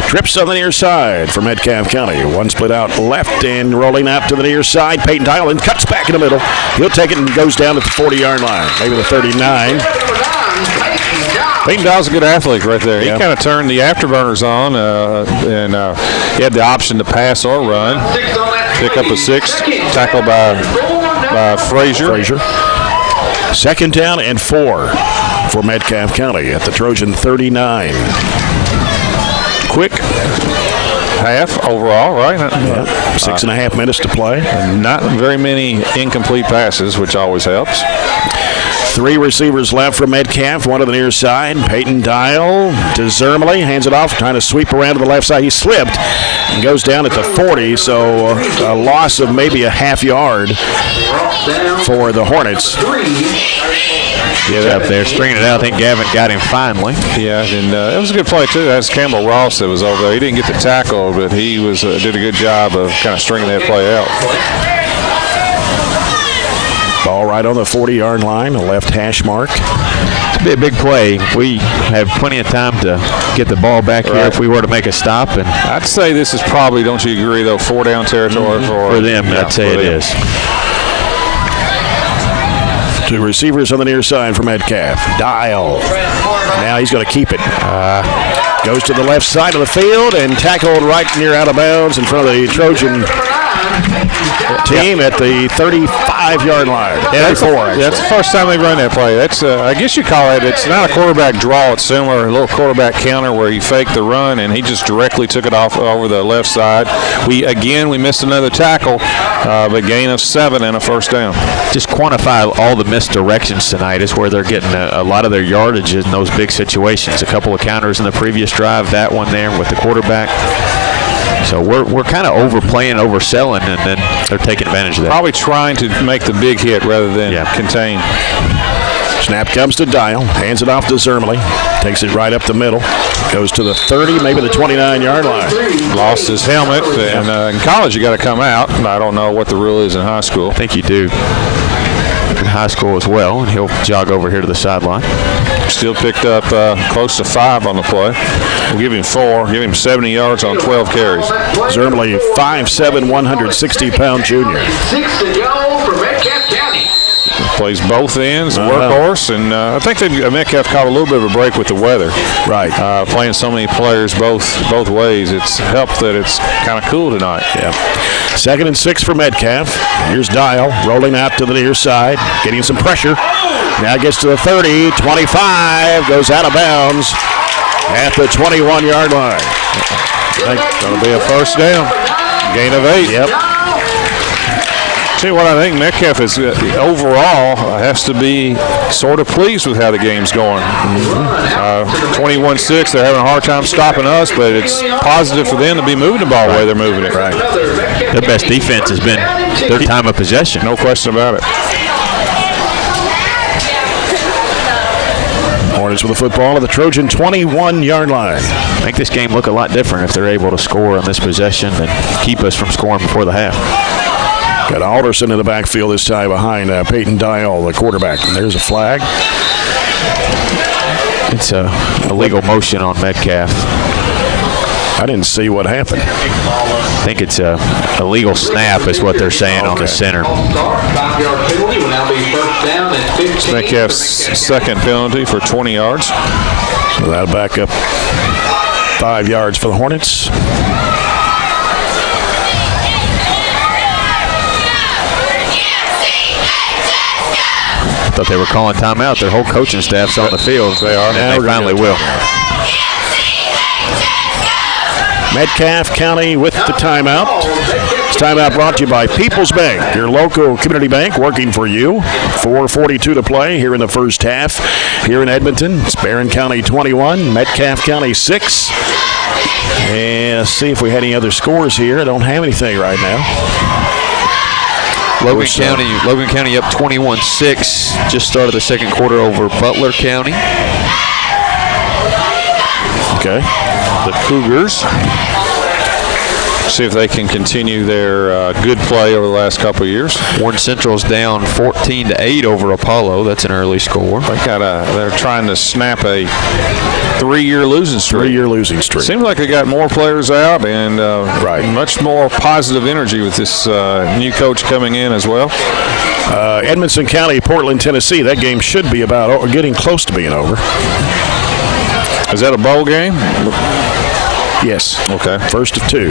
Trips on the near side for Metcalfe County. One split out left and rolling out to the near side. Peyton Dial and cuts back in the middle. He'll take it and goes down at the 40-yard line, maybe the 39. Peyton Dial's a good athlete right there. Yeah. He kind of turned the afterburners on, and he had the option to pass or run. Pick up a 6, tackle by Frazier. 2nd down and 4 for Metcalfe County at the Trojan 39. Quick half overall, right? 6.5 minutes to play. Not very many incomplete passes, which always helps. 3 receivers left from Metcalfe, one to the near side. Peyton Dial to Zermely, hands it off, trying to sweep around to the left side. He slipped and goes down at the 40, so a loss of maybe a half yard for the Hornets. Yeah, up there, stringing it out. I think Gavin got him finally. Yeah, and it was a good play, too. That's Campbell Ross that was over there. He didn't get the tackle, but he was did a good job of kind of stringing that play out. Ball right on the 40-yard line, a left hash mark. It'd be a big play. We have plenty of time to get the ball back here if we were to make a stop. And I'd say this is probably, don't you agree, though, 4-down territory for them, yeah, I'd say it is. 2 receivers on the near side for Metcalfe. Dial. Now he's going to keep it. Goes to the left side of the field and tackled right near out of bounds in front of the Trojan team at the 35-yard line. Yeah, that's the first time they run that play. That's I guess you call it. It's not a quarterback draw. It's similar, a little quarterback counter where he faked the run and he just directly took it off over the left side. We missed another tackle, but gain of 7 and a first down. Just quantify all the misdirections tonight is where they're getting a lot of their yardage in those big situations. A couple of counters in the previous drive, that one there with the quarterback. So we're kind of overplaying, overselling, and then they're taking advantage of that. Probably trying to make the big hit rather than contain. Snap comes to Dial, hands it off to Zermely, takes it right up the middle, goes to the 30, maybe the 29-yard line. Lost his helmet, and in college you got to come out. I don't know what the rule is in high school. I think you do in high school as well, and he'll jog over here to the sideline. Still picked up close to 5 on the play. We'll give him 4, give him 70 yards on 12 carries. Zermely, 5'7", 160-pound junior. 6 to go for Metcalfe County. plays both ends, workhorse, and I think Metcalfe caught a little bit of a break with the weather. Right. Playing so many players both ways, it's helped that it's kind of cool tonight. Yeah. 2nd and 6 for Metcalfe. Here's Dial rolling out to the near side, getting some pressure. Now gets to the 30, 25, goes out of bounds at the 21-yard line. I think that'll be a first down. Gain of 8. Yep. See what I think Metcalfe is overall has to be sort of pleased with how the game's going. 21-6, they're having a hard time stopping us, but it's positive for them to be moving the ball the way they're moving it. Right. Their best defense has been their time of possession. No question about it. Hornets with the football at the Trojan 21-yard line. Make this game look a lot different if they're able to score on this possession and keep us from scoring before the half. Got Alderson in the backfield this time behind Peyton Dial, the quarterback. And there's a flag. It's a illegal motion on Metcalfe. I didn't see what happened. I think it's a illegal snap is what they're saying on the center. 5-yard penalty will now be first down and 15. Metcalfe's second penalty for 20 yards. So that'll back up 5 yards for the Hornets. Thought they were calling timeout. Their whole coaching staff's on the field. They are. And they finally will. Metcalfe County with the timeout. This timeout brought to you by People's Bank, your local community bank working for you. 4:42 to play here in the first half. Here in Edmonton, it's Barren County 21, Metcalfe County 6. And let's see if we had any other scores here. I don't have anything right now. Logan County up 21-6. Just started the second quarter over Butler County. Okay. The Cougars. See if they can continue their good play over the last couple of years. Warren Central's down 14-8 over Apollo. That's an early score. They're trying to snap a 3-year losing streak. Seems like they got more players out and much more positive energy with this new coach coming in as well. Edmondson County, Portland, Tennessee. That game should be about getting close to being over. Is that a bowl game? Yes. Okay. First of 2.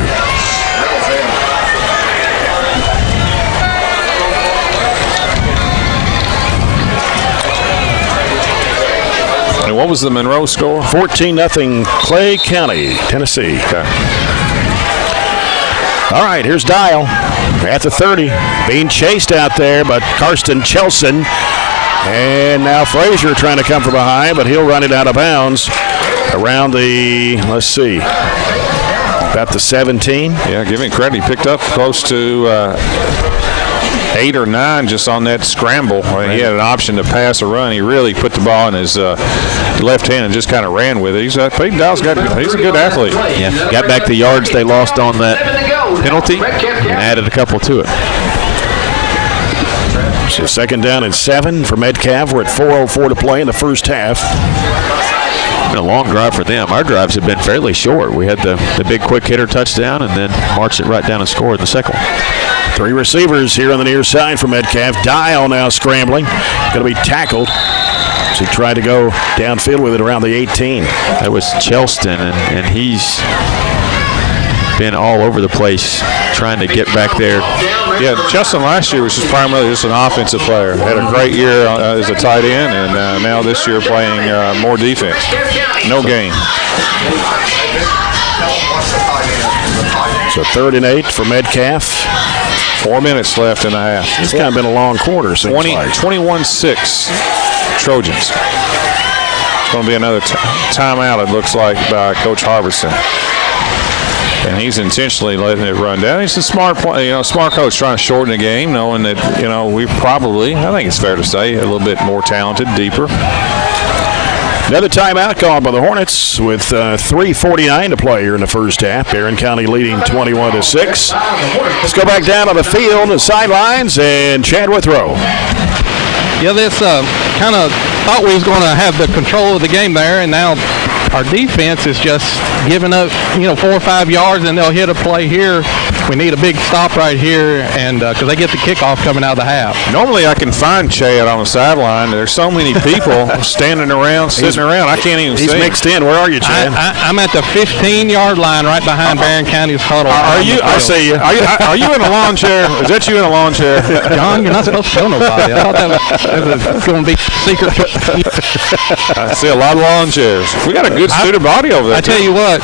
And what was the Monroe score? 14-0 Clay County, Tennessee. Okay. All right, here's Dial at the 30. Being chased out there, but Karsten Chelson. And now Frazier trying to come from behind, but he'll run it out of bounds around the, about the 17. Yeah, give him credit. He picked up close to 8 or 9 just on that scramble. He had an option to pass or run. He really put the ball in his left hand and just kind of ran with it. He's Peyton Dial's he's a good athlete. Yeah, got back the yards they lost on that penalty and added a couple to it. So 2nd down and 7 for Metcalfe. We're at 4:04 to play in the first half. Been a long drive for them. Our drives have been fairly short. We had the big quick hitter touchdown and then marched it right down and scored in the second one. 3 receivers here on the near side for Metcalfe. Dial now scrambling. Going to be tackled. So he tried to go downfield with it around the 18. That was Chelston, and he's been all over the place trying to get back there. Yeah, Chelston last year was just primarily just an offensive player. Had a great year as a tight end, and now this year playing more defense. No gain. So 3rd and 8 for Metcalfe. 4 minutes left in the half. It's kind of been a long quarter. 21-6 Trojans. It's going to be another timeout, it looks like, by Coach Harbison. And he's intentionally letting it run down. He's a smart coach trying to shorten the game, knowing that, we probably, I think it's fair to say, a little bit more talented, deeper. Another timeout called by the Hornets with 3:49 to play here in the first half. Barren County leading 21-6. Let's go back down on the field, the sidelines, and Chad Withrow. Yeah, this kind of thought we was going to have the control of the game there, and now our defense is just giving up, 4 or 5 yards, and they'll hit a play here. We need a big stop right here, and because they get the kickoff coming out of the half. Normally I can find Chad on the sideline. There's so many people standing around, sitting around, I can't even see He's him. mixed in. Where are you, Chad? I'm at the 15-yard line right behind Barren County's huddle. I see you. Are you in a lawn chair? Is that you in a lawn chair? John, you're not supposed to show nobody. I thought that was going to be secret. I see a lot of lawn chairs. We got a good student body over there. I tell you what,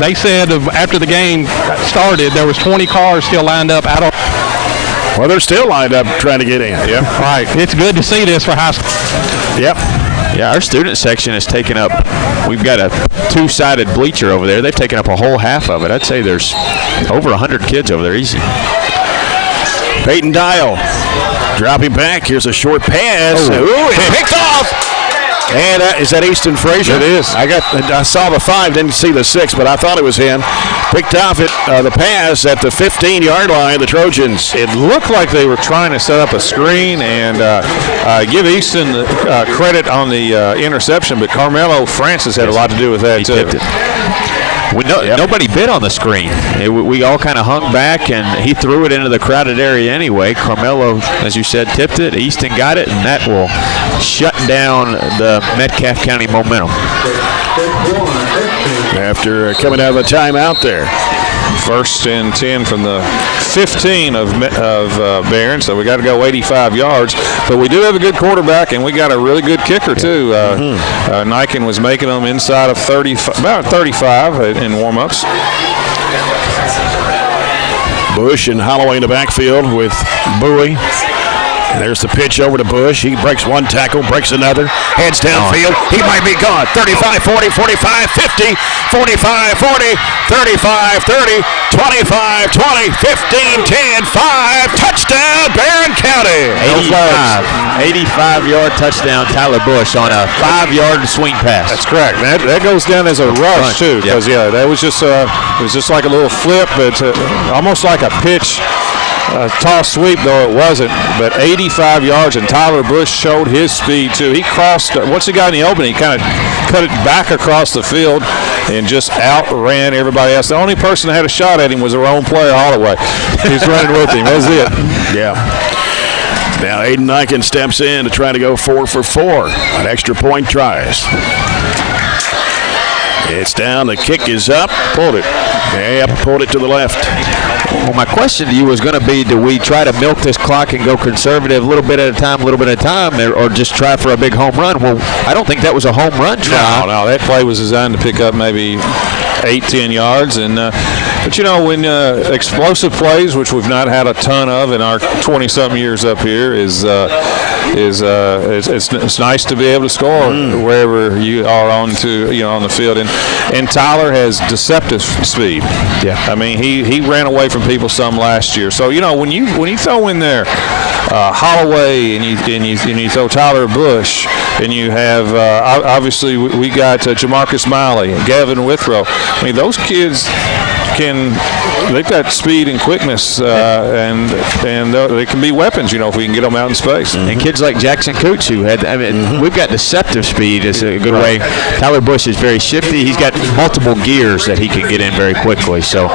they said after the game started, there was 20 cars still lined up out of. Well, they're still lined up trying to get in. Yeah. Right. It's good to see this for high school. Yep. Yeah, our student section has taken up, we've got a 2-sided bleacher over there. They've taken up a whole half of it. I'd say there's over 100 kids over there, easy. Peyton Dial dropping back. Here's a short pass. Ooh, it picked off. And is that Easton Frazier? It is. I saw the 5, didn't see the 6, but I thought it was him. Picked off the pass at the 15-yard line. The Trojans. It looked like they were trying to set up a screen and give Easton credit on the interception, but Carmelo Francis had a lot to do with that, He too. tipped it. Nobody bid on the screen. We all kind of hung back, and he threw it into the crowded area anyway. Carmelo, as you said, tipped it. Easton got it, and that will shut down the Metcalfe County momentum. After coming out of a timeout there. 1st and 10 from the 15 of Barren, so we got to go 85 yards. But we do have a good quarterback, and we got a really good kicker, too. Niken was making them inside of about 35 in warm-ups. Bush and Holloway in the backfield with Bowie. There's the pitch over to Bush. He breaks one tackle, breaks another, heads downfield. He might be gone. 35, 40, 45, 50, 45, 40, 35, 30, 25, 20, 15, 10, 5. Touchdown, Barren County. 85-yard touchdown, Tyler Bush on a 5-yard swing pass. That's correct. That goes down as a rush, too, because, that was just it was just like a little flip, but almost like a pitch. Toss sweep, though it wasn't, but 85 yards, and Tyler Bush showed his speed, too. He crossed, once he got in the opening, he kind of cut it back across the field and just outran everybody else. The only person that had a shot at him was their own player, Holloway. He's running with him. That's it. Yeah. Now Aiden Niken steps in to try to go 4 for 4 on extra point tries. It's down. The kick is up. Pulled it. Yep, pulled it to the left. Well, my question to you was going to be, do we try to milk this clock and go conservative a little bit at a time, or just try for a big home run? Well, I don't think that was a home run try. No, that play was designed to pick up maybe 8-10 yards. But, when explosive plays, which we've not had a ton of in our 20-something years up here, it's nice to be able to score wherever you are on the field. And Tyler has deceptive speed. Yeah. I mean, he ran away from people some last year. So, when you throw in there Holloway and you throw Tyler Bush, and you have obviously we got Jamarcus Miley, Gavin Withrow. I mean, those kids they've got speed and quickness, and they can be weapons, if we can get them out in space. And kids like Jackson Coots, we've got deceptive speed is a good way. Tyler Bush is very shifty. He's got multiple gears that he can get in very quickly. So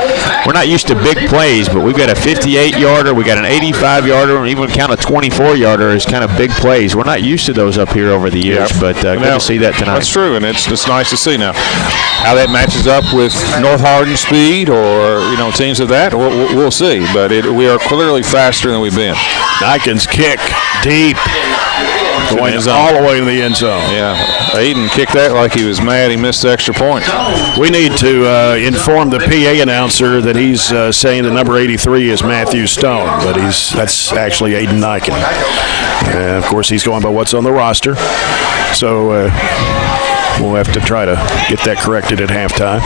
we're not used to big plays, but we've got a 58-yarder, we got an 85-yarder, and even count a 24-yarder as kind of big plays. We're not used to those up here over the years, but good to see that tonight. That's true, and it's nice to see now how that matches up with North Harden's speed or teams of that. We'll see, but we are clearly faster than we've been. Niken's kick deep, going all the way to the end zone. Yeah, Aiden kicked that like he was mad he missed the extra point. We need to inform the PA announcer that he's saying that number 83 is Matthew Stone, but that's actually Aiden Niken. Of course, he's going by what's on the roster, so we'll have to try to get that corrected at halftime.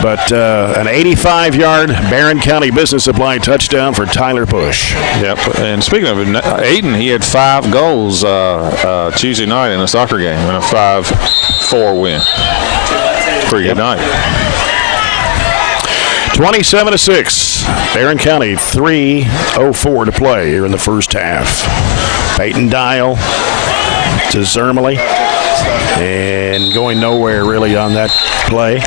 But an 85-yard Barren County Business Supply touchdown for Tyler Bush. Yep. And speaking of Aiden, he had 5 goals Tuesday night in a soccer game and a 5-4 win. Pretty good night. 27-6. Barren County 3:04 to play here in the first half. Peyton Dial to Zermely. And and going nowhere really on that play.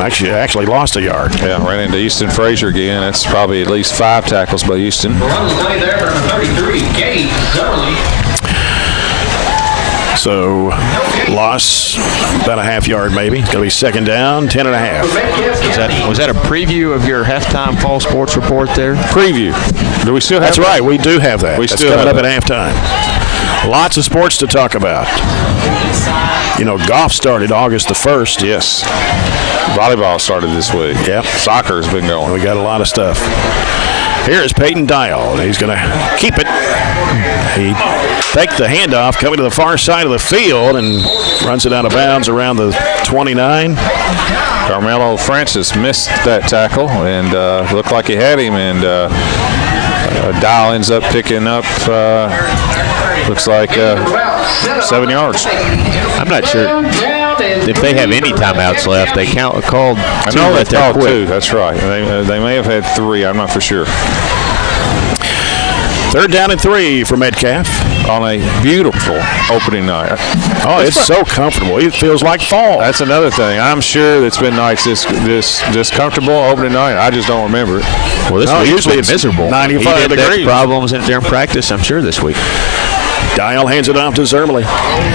Actually lost a yard. Yeah, ran into Easton Frazier again. That's probably at least 5 tackles by Easton. Run the play there for number 33, Gabe Zerley. So loss about a half yard maybe. It's going to be second down, 10.5. Was that a preview of your halftime fall sports report there? Preview. Do we still have That's that? right. We do have that. That's still coming have up at halftime. Lots of sports to talk about. You know, golf started August the 1st. Yes. Volleyball started this week. Yep. Soccer's been going. We got a lot of stuff. Here is Peyton Dial. He's going to keep it. He takes the handoff coming to the far side of the field and runs it out of bounds around the 29. Carmelo Francis missed that tackle and looked like he had him, and Dial ends up picking up, looks like 7 yards. I'm not sure if they have any timeouts left. They called 2. I know they called 2. That's right. They may have had 3. I'm not for sure. 3rd down and 3 for Metcalfe. On a beautiful opening night. Oh, it's so comfortable. It feels like fall. That's another thing. I'm sure it's been nights this comfortable opening night. I just don't remember it. Well, this week usually it's miserable. 95 degrees. Problems during practice, I'm sure, this week. Dial hands it off to Zermley.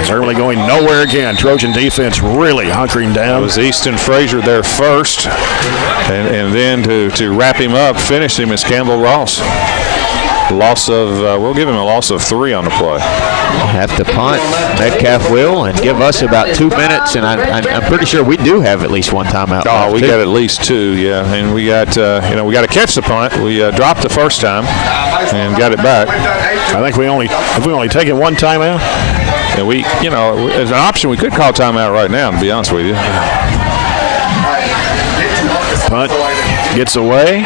Zermley going nowhere again. Trojan defense really hunkering down. It was Easton Frazier there first, and then to wrap him up, finish him is Campbell Ross. We'll give him a loss of 3 on the play. Have to punt. Metcalfe will, and give us about 2 minutes, and I'm pretty sure we do have at least 1 timeout. Oh, we got at least 2, yeah, and we got we got to catch the punt. We dropped the first time and got it back. I think we only taken 1 timeout. And we, as an option, we could call timeout right now, to be honest with you. Punt gets away.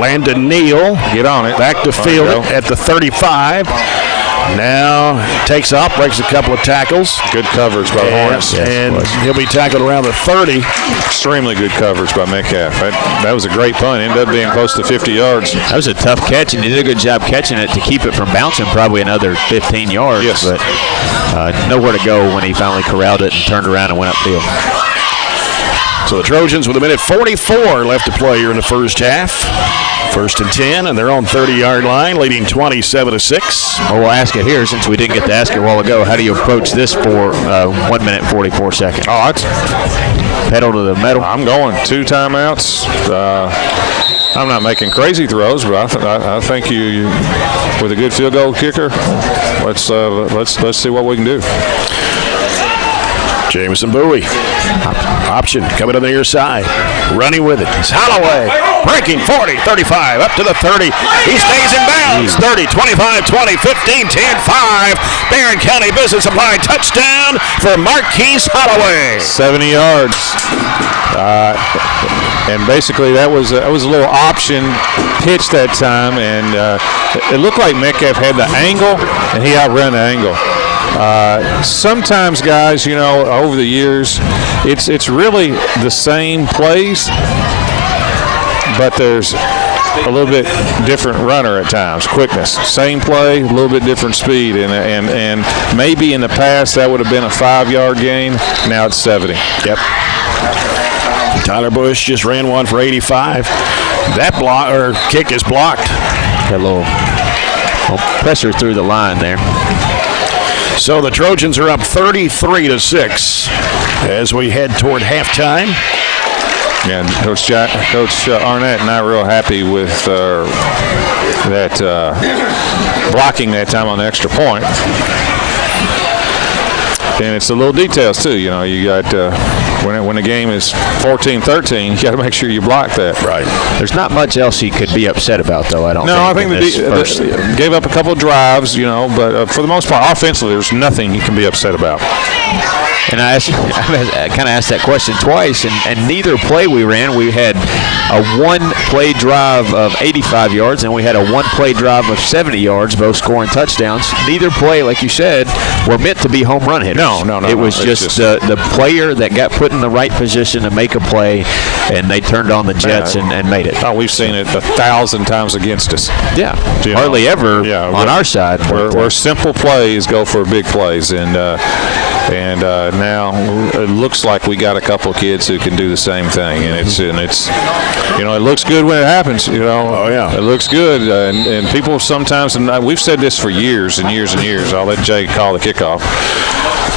Landon Neal, get on it. Back to field at the 35. Now takes off, breaks a couple of tackles. Good coverage by Hornets. And he'll be tackled around the 30. Extremely good coverage by Metcalfe. That was a great punt. Ended up being close to 50 yards. That was a tough catch, and he did a good job catching it to keep it from bouncing probably another 15 yards. Yes. But nowhere to go when he finally corralled it and turned around and went upfield. So the Trojans with 1:44 left to play here in the first half. 1st and 10, and their own 30-yard line, leading 27-6. Well, we'll ask it here since we didn't get to ask it a while ago. How do you approach this for 1 minute and 44 seconds? Oh, that's pedal to the metal. I'm going 2 timeouts. I'm not making crazy throws, but I think you with a good field goal kicker, let's see what we can do. Jameson Bowie. Option coming on the near side. Running with it. It's Holloway. Breaking 40, 35, up to the 30. He stays in bounds. 30, 25, 20, 15, 10, 5. Barren County Business Supply touchdown for Marquise Holloway. 70 yards. And basically that was a little option pitch that time, and it looked like Metcalfe had the angle, and he outran the angle. Sometimes, guys, over the years, it's really the same plays, but there's a little bit different runner at times, quickness. Same play, a little bit different speed, and maybe in the past that would have been a 5-yard gain. Now it's 70. Yep. Tyler Bush just ran one for 85. That kick is blocked. Got a little pressure through the line there. So the Trojans are up 33-6 as we head toward halftime. And Coach Arnett not real happy with that blocking that time on the extra point. And it's the little details too. You got when the game is 14-13, you got to make sure you block that. Right. There's not much else he could be upset about, though. I think. No, I think they gave up a couple of drives, but for the most part, offensively, there's nothing you can be upset about. And I kind of asked that question twice, and neither play we ran, we had a 1-play drive of 85 yards, and we had a 1-play drive of 70 yards, both scoring touchdowns. Neither play, like you said, were meant to be home run hitters. No. It was just the player that got put in in the right position to make a play, and they turned on the Jets and made it. Oh, we've seen it 1,000 times against us. Yeah, hardly ever on our side. Where simple plays go for big plays, and now it looks like we got a couple of kids who can do the same thing, and it's it looks good when it happens. It looks good, and people sometimes, and we've said this for years and years and years. I'll let Jay call the kickoff.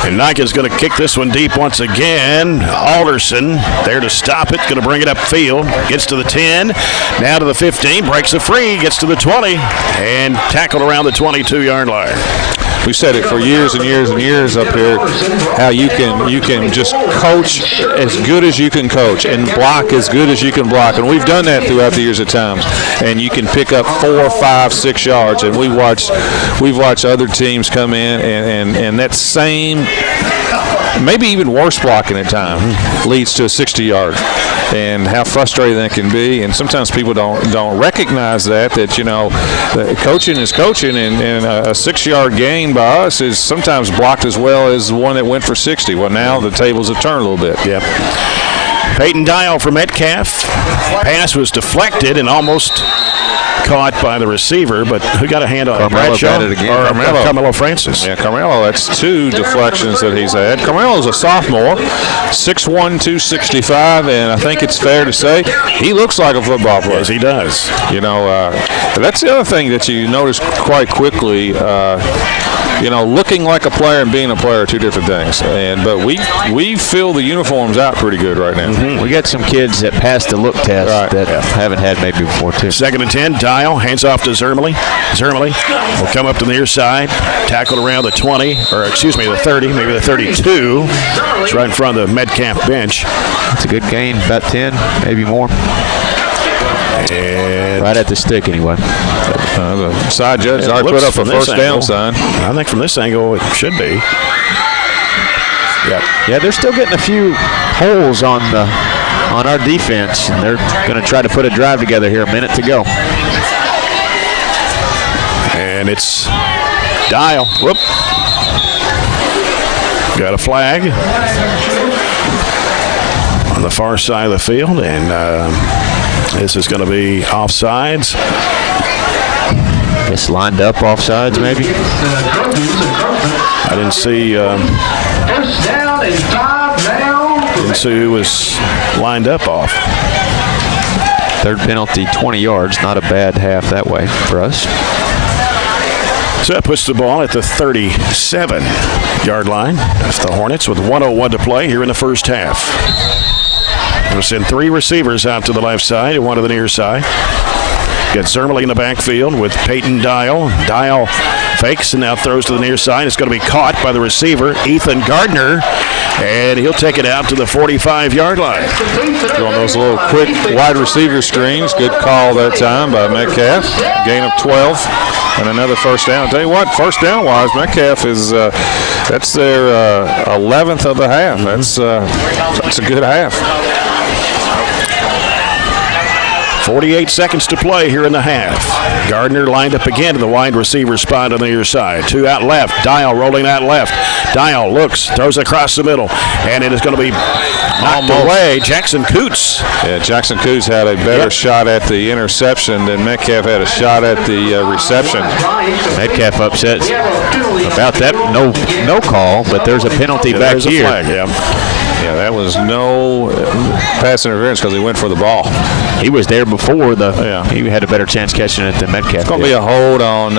And Nika's going to kick this one deep once again. Alderson there to stop it. Going to bring it upfield. Gets to the 10. Now to the 15. Breaks a free. Gets to the 20. And tackled around the 22-yard line. We've said it for years and years and years up here, how you can just coach as good as you can coach and block as good as you can block. And we've done that throughout the years at times. And you can pick up 4, 5, 6 yards. And we've watched other teams come in and that same, maybe even worse blocking at times, leads to a 60-yard. And how frustrating that can be, and sometimes people don't recognize that coaching is coaching, and a 6-yard gain by us is sometimes blocked as well as the one that went for 60. Well, now the tables have turned a little bit. Yeah. Peyton Dial for Metcalfe. Pass was deflected and almost caught by the receiver, but who got a hand on it? Bradshaw it again. Carmelo Francis. Yeah, Carmelo, that's 2 deflections that he's had. Carmelo's a sophomore, 6'1", 265, and I think it's fair to say he looks like a football player. Yes, he does. That's the other thing that you notice quite quickly. Looking like a player and being a player are 2 different things. But we fill the uniforms out pretty good right now. Mm-hmm. We got some kids that passed the look test that haven't had maybe before too. 2nd and 10. Dial hands off to Zermely. Zermely will come up to the near side, tackled around the 20, or excuse me, the 30, maybe the 32. It's right in front of the Metcalfe bench. It's a good gain, about 10, maybe more. And right at the stick, anyway. The side judge already put up a first down sign. I think from this angle it should be. Yeah, they're still getting a few holes on our defense, and they're going to try to put a drive together here. A minute to go. And it's Dial. Whoop. Got a flag on the far side of the field, and this is going to be offsides. It's lined up offsides, maybe. I didn't see. Didn't see who was lined up off. 3rd penalty, 20 yards. Not a bad half that way for us. So that puts the ball at the 37-yard line. That's the Hornets with 1:01 to play here in the first half. We'll send 3 receivers out to the left side and 1 to the near side. Got Zermely in the backfield with Peyton Dial. Dial fakes and now throws to the near side. It's going to be caught by the receiver, Ethan Gardner, and he'll take it out to the 45-yard line. On those little quick wide receiver screens. Good call that time by Metcalfe. Gain of 12 and another first down. I'll tell you what, first down-wise, Metcalfe is that's their 11th of the half. That's a good half. 48 seconds to play here in the half. Gardner lined up again to the wide receiver spot on the near side. 2 out left. Dial rolling out left. Dial looks, throws across the middle, and it is going to be knocked away. Jackson Coots. Yeah, Jackson Coots had a better shot at the interception than Metcalfe had a shot at the reception. Metcalfe upset about that. No call, but there's a penalty back here. Flag, Yeah, that was no pass interference because he went for the ball. He was there before he had a better chance catching it than Metcalfe. It's going to be a hold on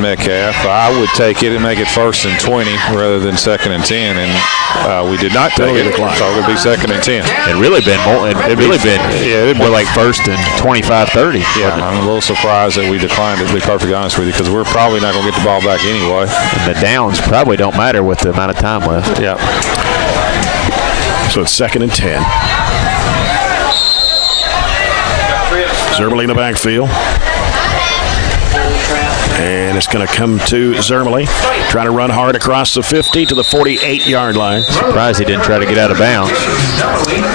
Metcalfe. I would take it and make it 1st and 20 rather than 2nd and 10, and we did not take it. So it would be 2nd and 10. It really been more. It'd more like 1st and 25, 30. Yeah, I'm a little surprised that we declined it, to be perfectly honest with you, because we're probably not going to get the ball back anyway. And the downs probably don't matter with the amount of time left. Yeah. So it's 2nd and 10. Zermely in the backfield. And it's going to come to Zermely. Trying to run hard across the 50 to the 48-yard line. Surprised he didn't try to get out of bounds.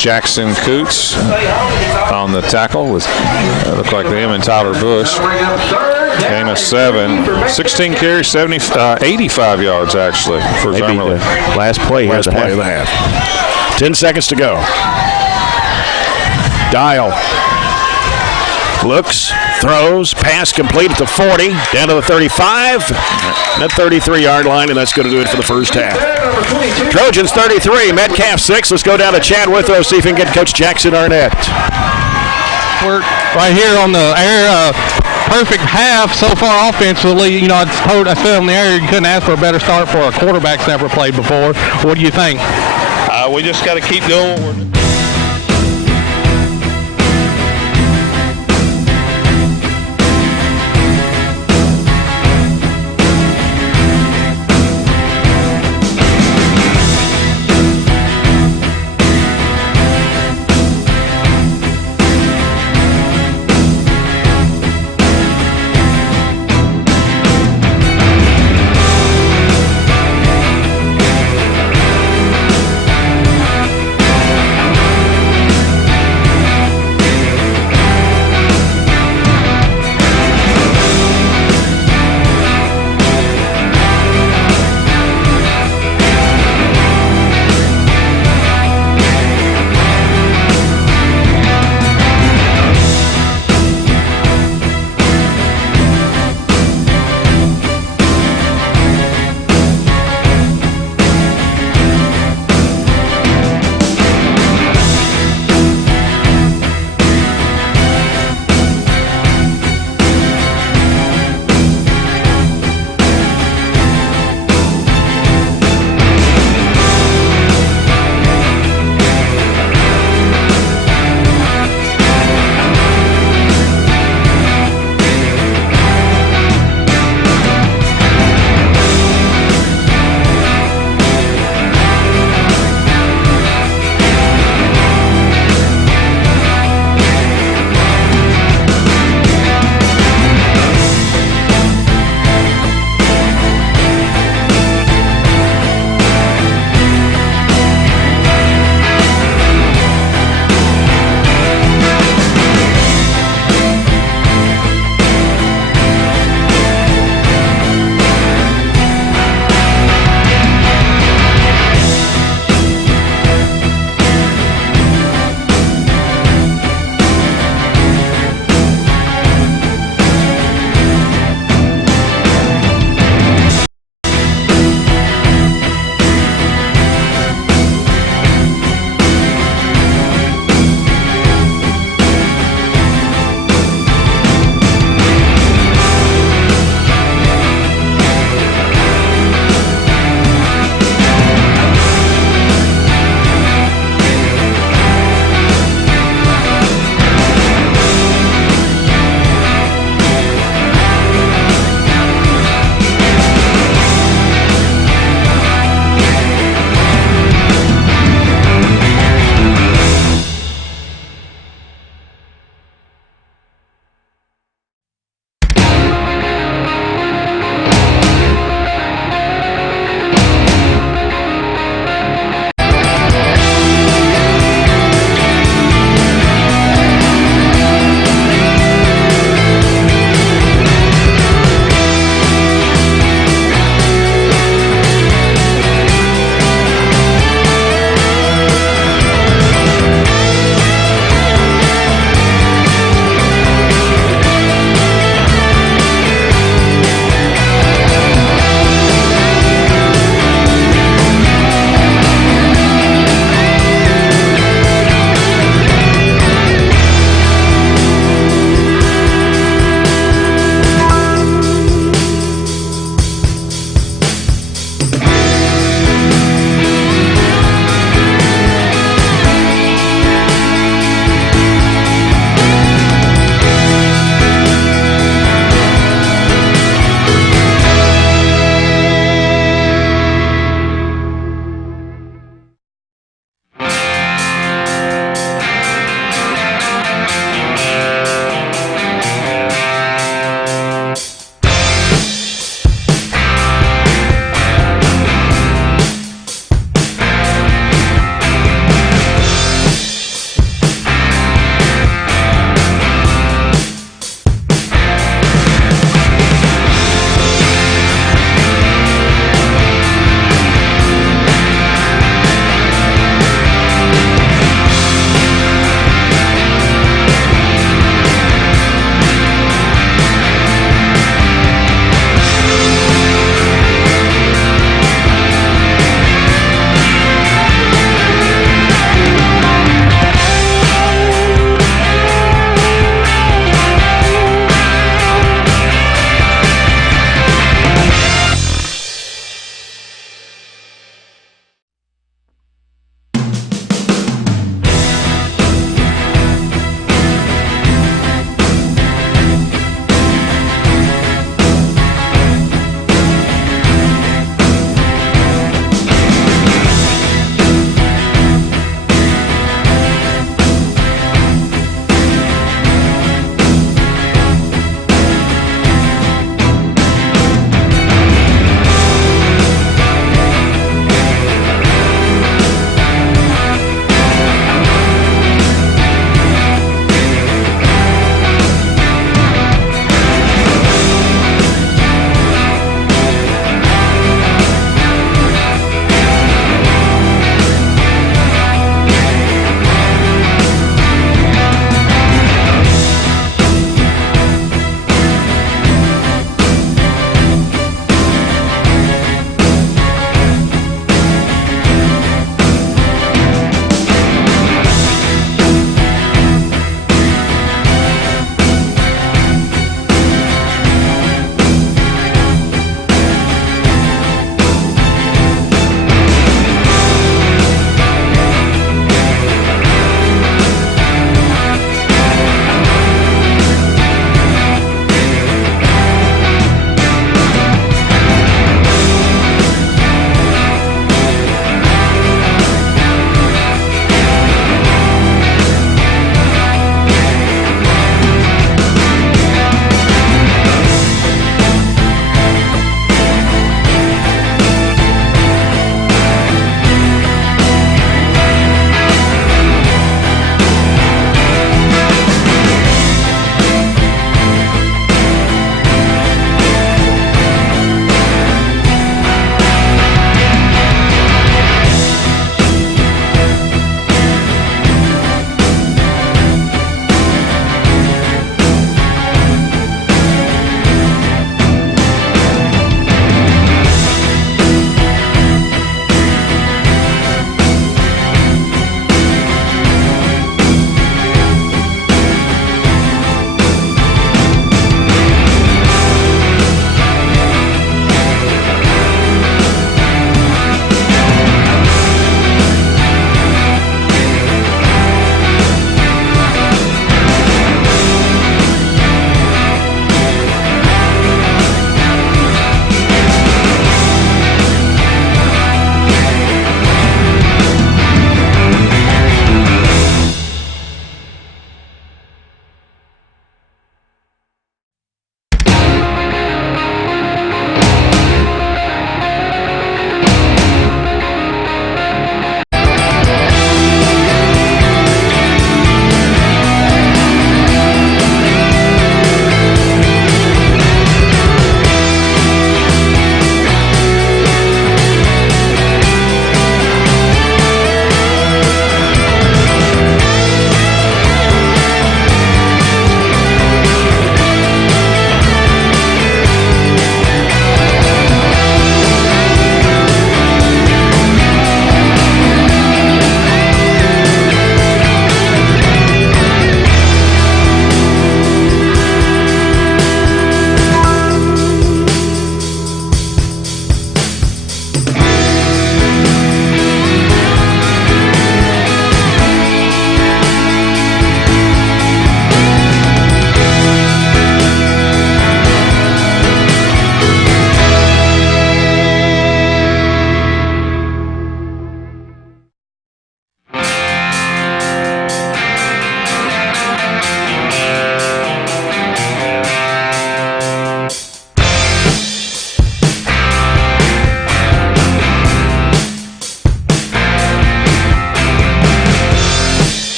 Jackson Coots on the tackle with looked like him and Tyler Bush. Gain of 7. 16 carries, 85 yards actually for Zermely. Last play here. Last play of the half. 10 seconds to go. Dial. Looks, throws, pass complete at the 40, down to the 35, that 33-yard line, and that's going to do it for the first half. Trojans 33, Metcalfe 6. Let's go down to Chad Withrow, see if we can get Coach Jackson Arnett. We're right here on the air. Perfect half so far offensively. You know, I said on the air you couldn't ask for a better start for a quarterback that's never played before. What do you think? We just got to keep doing what we're doing.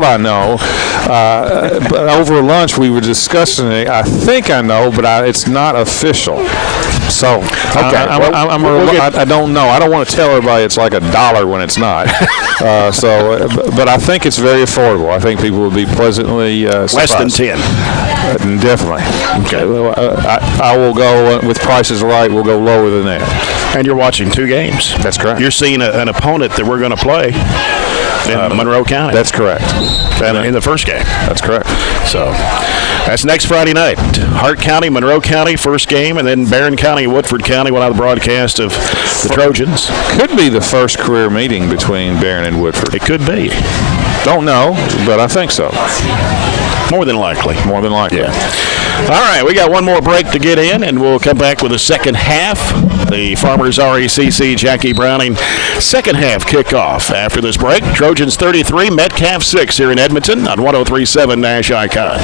thought I know, but over lunch we were discussing it. I think I know, but it's not official. So Okay. I don't know. I don't want to tell everybody it's like $1 when it's not. But I think it's very affordable. I think people will be pleasantly surprised. Less than 10. Definitely. Okay. I will go with Price is Right. We'll go lower than that. And you're watching 2 games. That's correct. You're seeing an opponent that we're going to play in Monroe County. That's correct. In the first game. That's correct. So that's next Friday night. Hart County, Monroe County, first game, and then Barren County, Woodford County will have the broadcast of the Trojans. Could be the first career meeting between Barren and Woodford. It could be. Don't know, but I think so. More than likely. More than likely. Yeah. All right, we got one more break to get in, and we'll come back with the second half. The Farmers RECC Jackie Browning second half kickoff. After this break, Trojans 33, Metcalfe 6 here in Edmonton on 103.7 Nash Icon.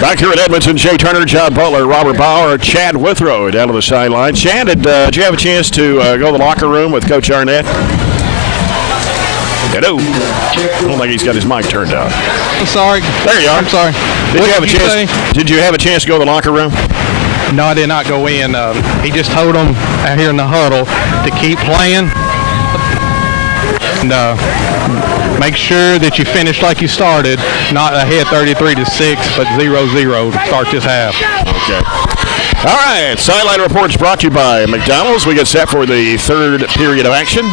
Back here at Edmonton, Jay Turner, John Butler, Robert Bauer, Chad Withrow down to the sideline. Chad, did you have a chance to go to the locker room with Coach Arnett? Hello. I don't think he's got his mic turned on. I'm sorry. There you are. I'm sorry. Did you have a chance to go to the locker room? No, I did not go in. He just told them out here in the huddle to keep playing. And make sure that you finish like you started, not ahead 33-6, but 0-0 to start this half. Okay. All right, Sideline Reports brought to you by McDonald's. We get set for the third period of action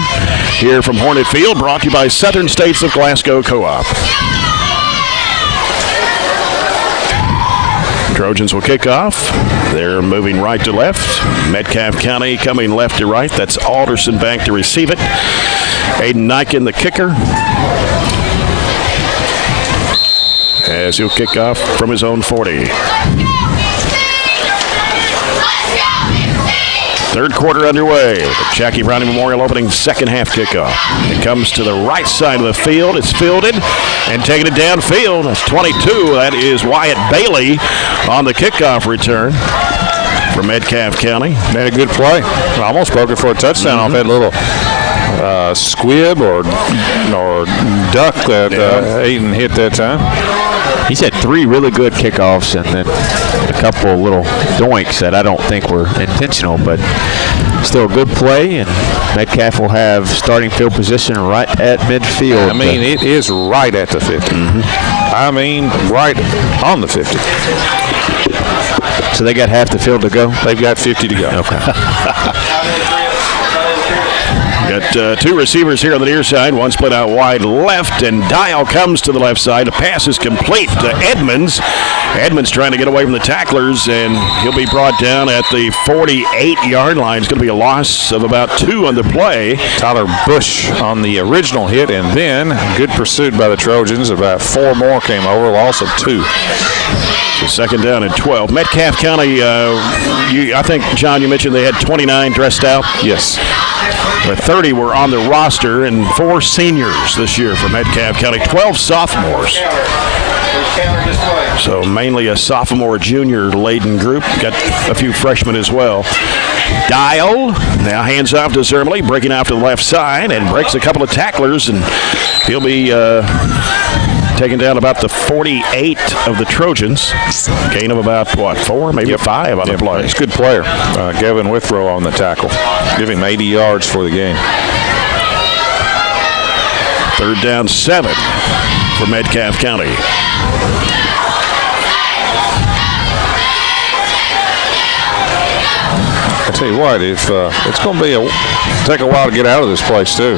here from Hornet Field, brought to you by Southern States of Glasgow Co-op. Trojans will kick off. They're moving right to left. Metcalfe County coming left to right. That's Alderson back to receive it. Aiden Niken, the kicker, as he'll kick off from his own 40. Third quarter underway with the Jackie Browning Memorial opening second half kickoff. It comes to the right side of the field. It's fielded and taking it downfield. That's 22. That is Wyatt Bailey on the kickoff return from Metcalfe County. Made a good play. Almost broke it for a touchdown off that little squib or duck that Aiden hit that time. He's had 3 really good kickoffs and then a couple of little doinks that I don't think were intentional, but still a good play, and Metcalfe will have starting field position right at midfield. I mean, it is right at the 50. Mm-hmm. I mean, right on the 50. So they got half the field to go? They've got 50 to go. Okay. two receivers here on the near side. One split out wide left, and Dial comes to the left side. The pass is complete to Edmonds. Edmonds trying to get away from the tacklers, and he'll be brought down at the 48-yard line. It's going to be a loss of about 2 on the play. Tyler Bush on the original hit, and then good pursuit by the Trojans. About 4 more came over, loss of 2. So second down and 12. Metcalfe County, I think, John, you mentioned they had 29 dressed out. Yes. But 30 were on the roster, and 4 seniors this year for Metcalfe County, 12 sophomores. So mainly a sophomore, junior-laden group. Got a few freshmen as well. Dial now hands off to Zermley, breaking out to the left side, and breaks a couple of tacklers, and he'll be taken down about the 48 of the Trojans. Gain of about, 4, maybe 5 on the play. He's a good player. Gavin Withrow on the tackle. Give him 80 yards for the game. Third down 7 for Metcalfe County. I tell you what, if it's going to take a while to get out of this place too.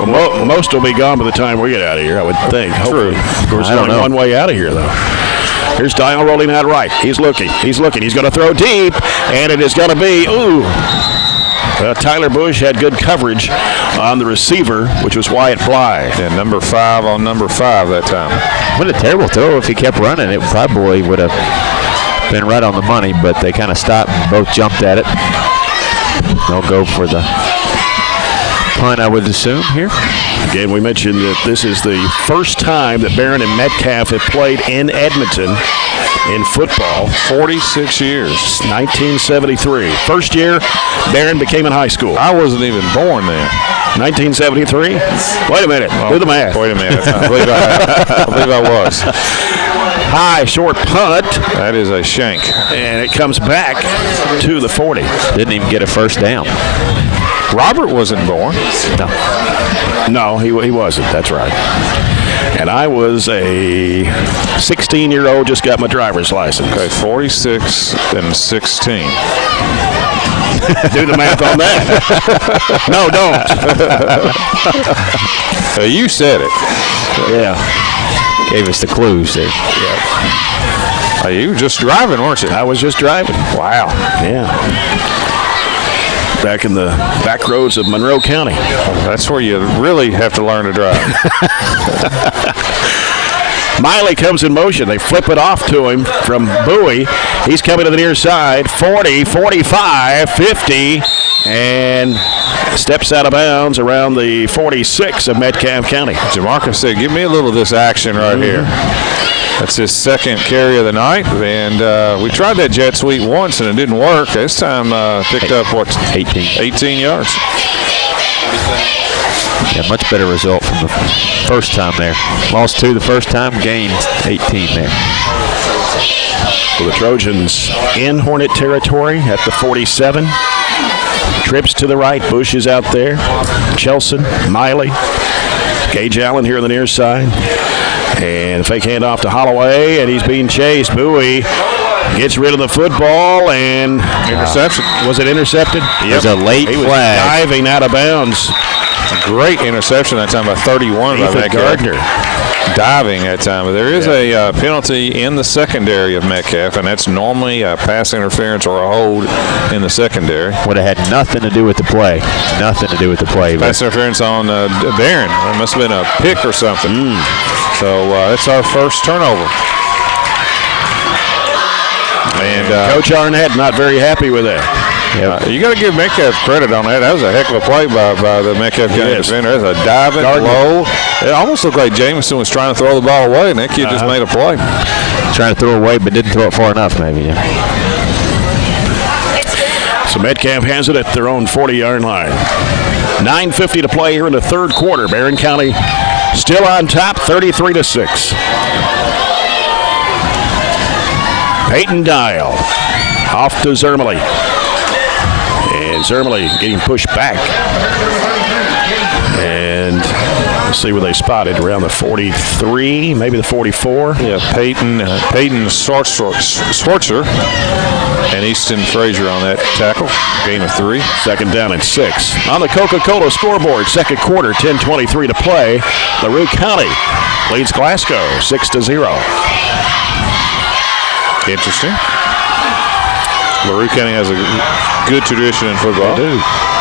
Well, most will be gone by the time we get out of here, I would think. True. Of course, there's only one way out of here, though. Here's Dial rolling out right. He's looking. He's going to throw deep, and it is going to be, Tyler Bush had good coverage on the receiver, which was Wyatt Bly. Yeah, number 5 on number 5 that time. What a terrible throw. If he kept running, it probably would have been right on the money, but they kind of stopped and both jumped at it. They'll go for the punt, I would assume, here. Again, we mentioned that this is the first time that Barren and Metcalfe have played in Edmonton in football. 46 years. 1973. First year Barren became in high school. I wasn't even born then. 1973? Wait a minute. Do the math. Wait a minute. I believe I was. High, short punt. That is a shank. And it comes back to the 40. Didn't even get a first down. Robert wasn't born. No, he wasn't. That's right. And I was a 16-year-old, just got my driver's license. Okay, 46 and 16. Do the math on that. No, don't. You said it. Yeah. Gave us the clues there. Yeah. You were just driving, weren't you? I was just driving. Wow. Yeah. Back in the back roads of Monroe County. That's where you really have to learn to drive. Miley comes in motion. They flip it off to him from Bowie. He's coming to the near side. 40, 45, 50, and steps out of bounds around the 46 of Metcalfe County. Jamarcus said, give me a little of this action right here. That's his second carry of the night, and we tried that jet sweep once, and it didn't work. This time picked up, 18 yards. Yeah, much better result from the first time there. Lost 2 the first time, gained 18 there. Well, the Trojans in Hornet territory at the 47. Trips to the right. Bush is out there. Chelson, Miley, Gage Allen here on the near side. And fake handoff to Holloway, and he's being chased. Bowie gets rid of the football, and Interception. Was it intercepted? It was a late He was flag. diving out of bounds. Great interception that time by 31 by Ethan Metcalfe. Gardner. Diving that time. But there is a penalty in the secondary of Metcalfe, and that's normally a pass interference or a hold in the secondary. Would have had nothing to do with the play. Nothing to do with the play. Pass interference on Barren. It must have been a pick or something. So that's our first turnover. And Coach Arnett not very happy with that. you got to give Metcalfe credit on that. That was a heck of a play by the Metcalfe County defender. That's a diving low. It almost looked like Jameson was trying to throw the ball away, and that kid just made a play. Trying to throw away, but didn't throw it far enough, maybe. So Metcalfe has it at their own 40-yard line. 9:50 to play here in the third quarter. Barren County still on top, 33-6. Peyton Dial off to Zermley. And Zermley getting pushed back. And see where they spotted. Around the 43, maybe the 44. Yeah, Peyton Schwartzer and Easton Frazier on that tackle. Gain of 3. 2nd down and 6. On the Coca-Cola scoreboard, second quarter, 10:23 to play. LaRue County leads Glasgow 6-0. Interesting. LaRue County has a good tradition in football. They do.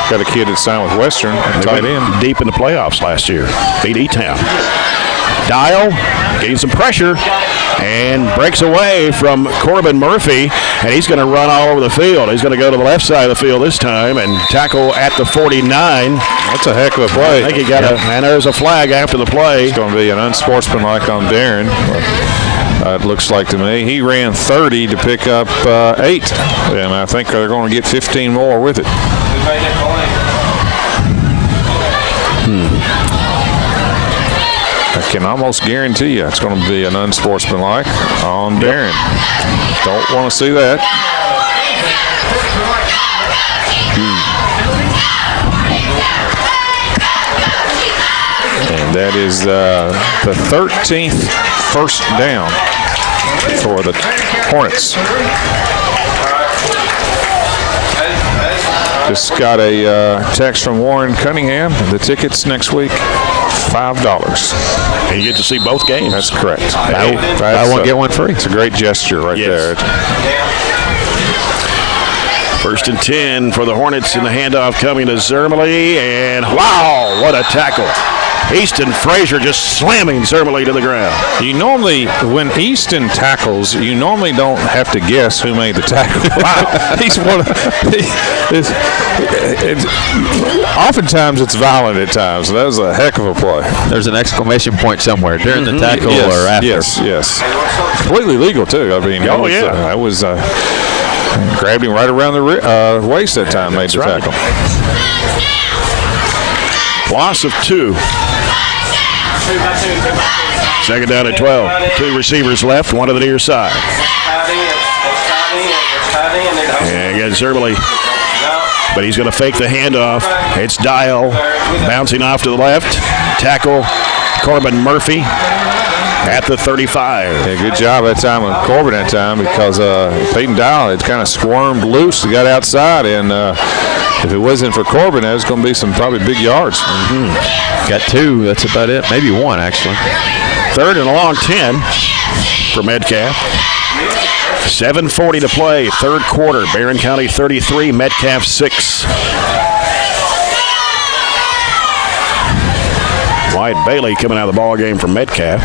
Got a kid that signed with Western, tight end. Deep in the playoffs last year. Beat E-Town. Dial getting some pressure and breaks away from Corbin Murphy, and he's going to run all over the field. He's going to go to the left side of the field this time and tackle at the 49. That's a heck of a play. I think he got and there's a flag after the play. It's going to be an unsportsmanlike on Barren. It looks like to me. He ran 30 to pick up 8, and I think they're going to get 15 more with it. I can almost guarantee you it's going to be an unsportsmanlike on Barren. Don't want to see that. And that is the 13th first down for the Hornets. Just got a text from Warren Cunningham. The tickets next week, $5. And you get to see both games. That's correct. I won't get one free. It's a great gesture right there. 1st and 10 for the Hornets in the handoff coming to Zermely. And wow, what a tackle. Easton Frazier just slamming Zermely to the ground. You normally, when Easton tackles, you normally don't have to guess who made the tackle. Wow. He's one of, oftentimes it's violent at times. That was a heck of a play. There's an exclamation point somewhere during the tackle or after. Yes. Completely legal, too. I mean, I was grabbed him right around the waist that time, made the tackle. Loss of 2. 2nd down at 12. 2 receivers left, one to the near side. And again, Zermely, but he's going to fake the handoff. It's Dial bouncing off to the left. Tackle Corbin Murphy at the 35. Yeah, good job that time with Corbin that time because Peyton Dial had kind of squirmed loose. He got outside, and if it wasn't for Corbin, that was going to be some probably big yards. Got 2. That's about it. Maybe 1, actually. 3rd and a long 10 for Metcalfe. 7:40 to play. 3rd quarter. Barren County 33, Metcalfe 6. Wyatt Bailey coming out of the ball game for Metcalfe.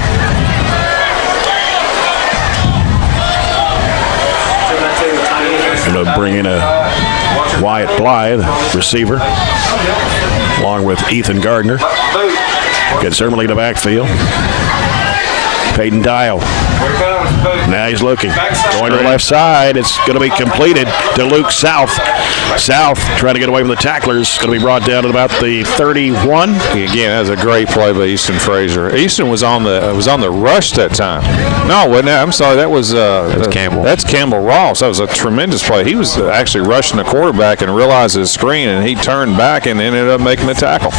Going to bring in a Wyatt Blythe, receiver, along with Ethan Gardner. Gets certainly the backfield. Peyton Dial. Now he's looking. Going to the left side. It's going to be completed to Luke South. South trying to get away from the tacklers. Going to be brought down to about the 31. Again, that was a great play by Easton Frazier. Easton was on the rush that time. No, wasn't that? I'm sorry. That was Campbell. That's Campbell Ross. That was a tremendous play. He was actually rushing the quarterback and realized his screen, and he turned back and ended up making the tackle.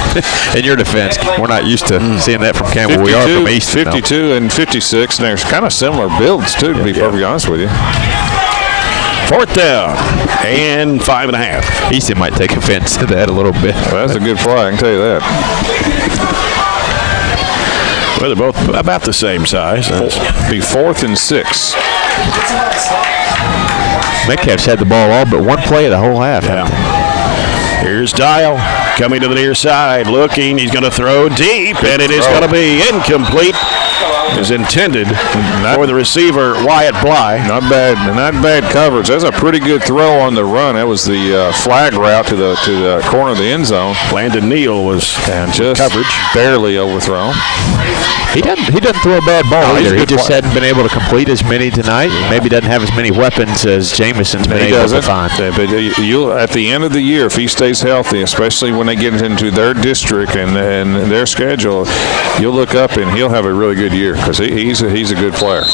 In your defense, we're not used to seeing that from Campbell. We are from Easton. 52 and 56, and they're kind of similar builds, too, to be perfectly honest with you. 4th down and 5.5. Easton might take offense to that a little bit. Well, that's a good play, I can tell you that. Well, they're both about the same size. Be 4th and 6. Metcalfe's had the ball all but one play of the whole half. Yeah. Here's Dial coming to the near side, looking. He's going to throw deep, and it is going to be incomplete. Is intended for the receiver Wyatt Bly. Not bad coverage. That's a pretty good throw on the run. That was the flag route to the corner of the end zone. Landon Neal was just coverage, barely overthrown. He doesn't throw a bad ball either. He just hadn't been able to complete as many tonight. Maybe doesn't have as many weapons as Jamison's been able to find. But you'll at the end of the year, if he stays healthy, especially when they get into their district and their schedule, you'll look up and he'll have a really good year because he's a good player.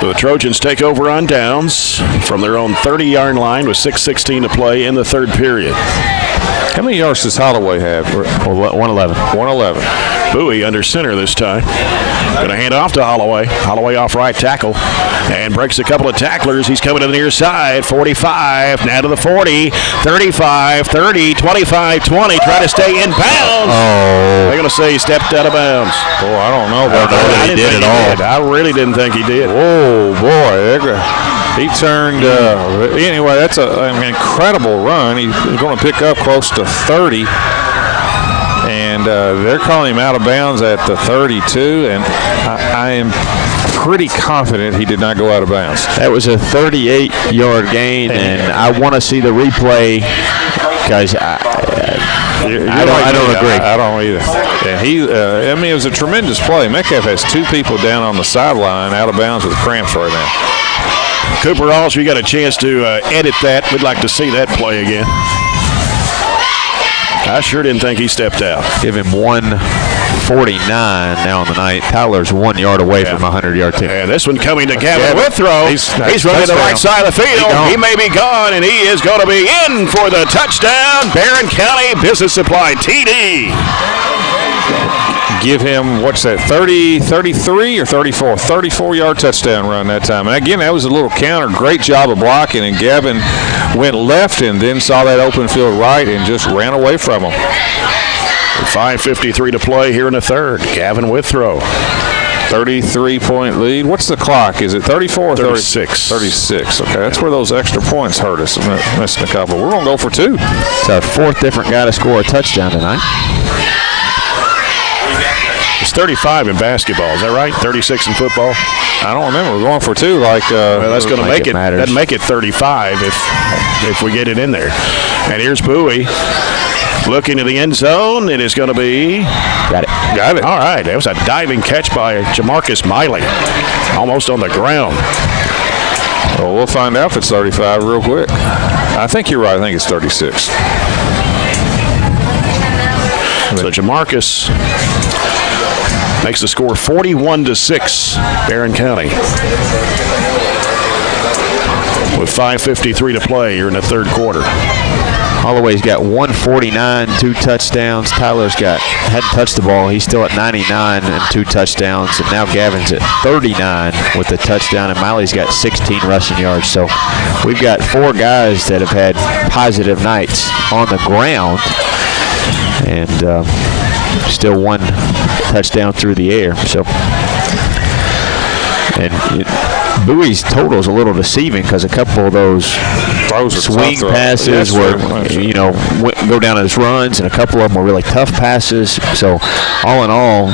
So the Trojans take over on downs from their own 30-yard line with 6:16 to play in the 3rd period. Kind How many yards does Holloway have? 111. 111. Bowie under center this time. Going to hand off to Holloway. Holloway off right tackle and breaks a couple of tacklers. He's coming to the near side. 45, now to the 40, 35, 30, 25, 20. Try to stay in bounds. Oh. They're going to say he stepped out of bounds. Boy, I don't know about that. I didn't did think at all. did. I really didn't think he did. Oh, boy. He turned. Anyway, that's an incredible run. He's going to pick up close to 30. And they're calling him out of bounds at the 32. And I am pretty confident he did not go out of bounds. That was a 38-yard gain, and I want to see the replay because I don't agree. I don't either. And I mean, it was a tremendous play. Metcalfe has two people down on the sideline out of bounds with cramps right now. Cooper Alls, we got a chance to edit that. We'd like to see that play again. I sure didn't think he stepped out. Give him 149 now on the night. Tyler's 1 yard away from a 100-yard team. And this one coming to Gavin Withrow. He's running the right side of the field. He may be gone, and he is going to be in for the touchdown. Barren County Business Supply TD. Give him, what's that, 33 or 34? 34-yard touchdown run that time. And again, that was a little counter. Great job of blocking, and Gavin went left and then saw that open field right and just ran away from him. 5:53 to play here in the third. Gavin Withrow. 33-point lead. What's the clock? Is it 34 or 36? 36. Okay, that's where those extra points hurt us. Missing a couple. We're going to go for two. It's our fourth different guy to score a touchdown tonight. It's 35 in basketball. Is that right? 36 in football? I don't remember. We're going for two. Well, that's going to make it. Matters. That'd make it 35 if we get it in there. And here's Bowie looking to the end zone. It is going to be. Got it. All right. That was a diving catch by Jamarcus Miley, almost on the ground. Well, we'll find out if it's 35 real quick. I think you're right. I think it's 36. So Jamarcus makes the score 41-6, Barren County. With 5:53 to play here in the third quarter. Holloway's got 149, 2 touchdowns. Tyler's hadn't touched the ball. He's still at 99 and 2 touchdowns. And now Gavin's at 39 with a touchdown, and Miley's got 16 rushing yards. So we've got 4 guys that have had positive nights on the ground, and still 1 touchdown through the air. So, and Bowie's total is a little deceiving because a couple of those swing passes were, go down as runs, and a couple of them were really tough passes. So, all in all,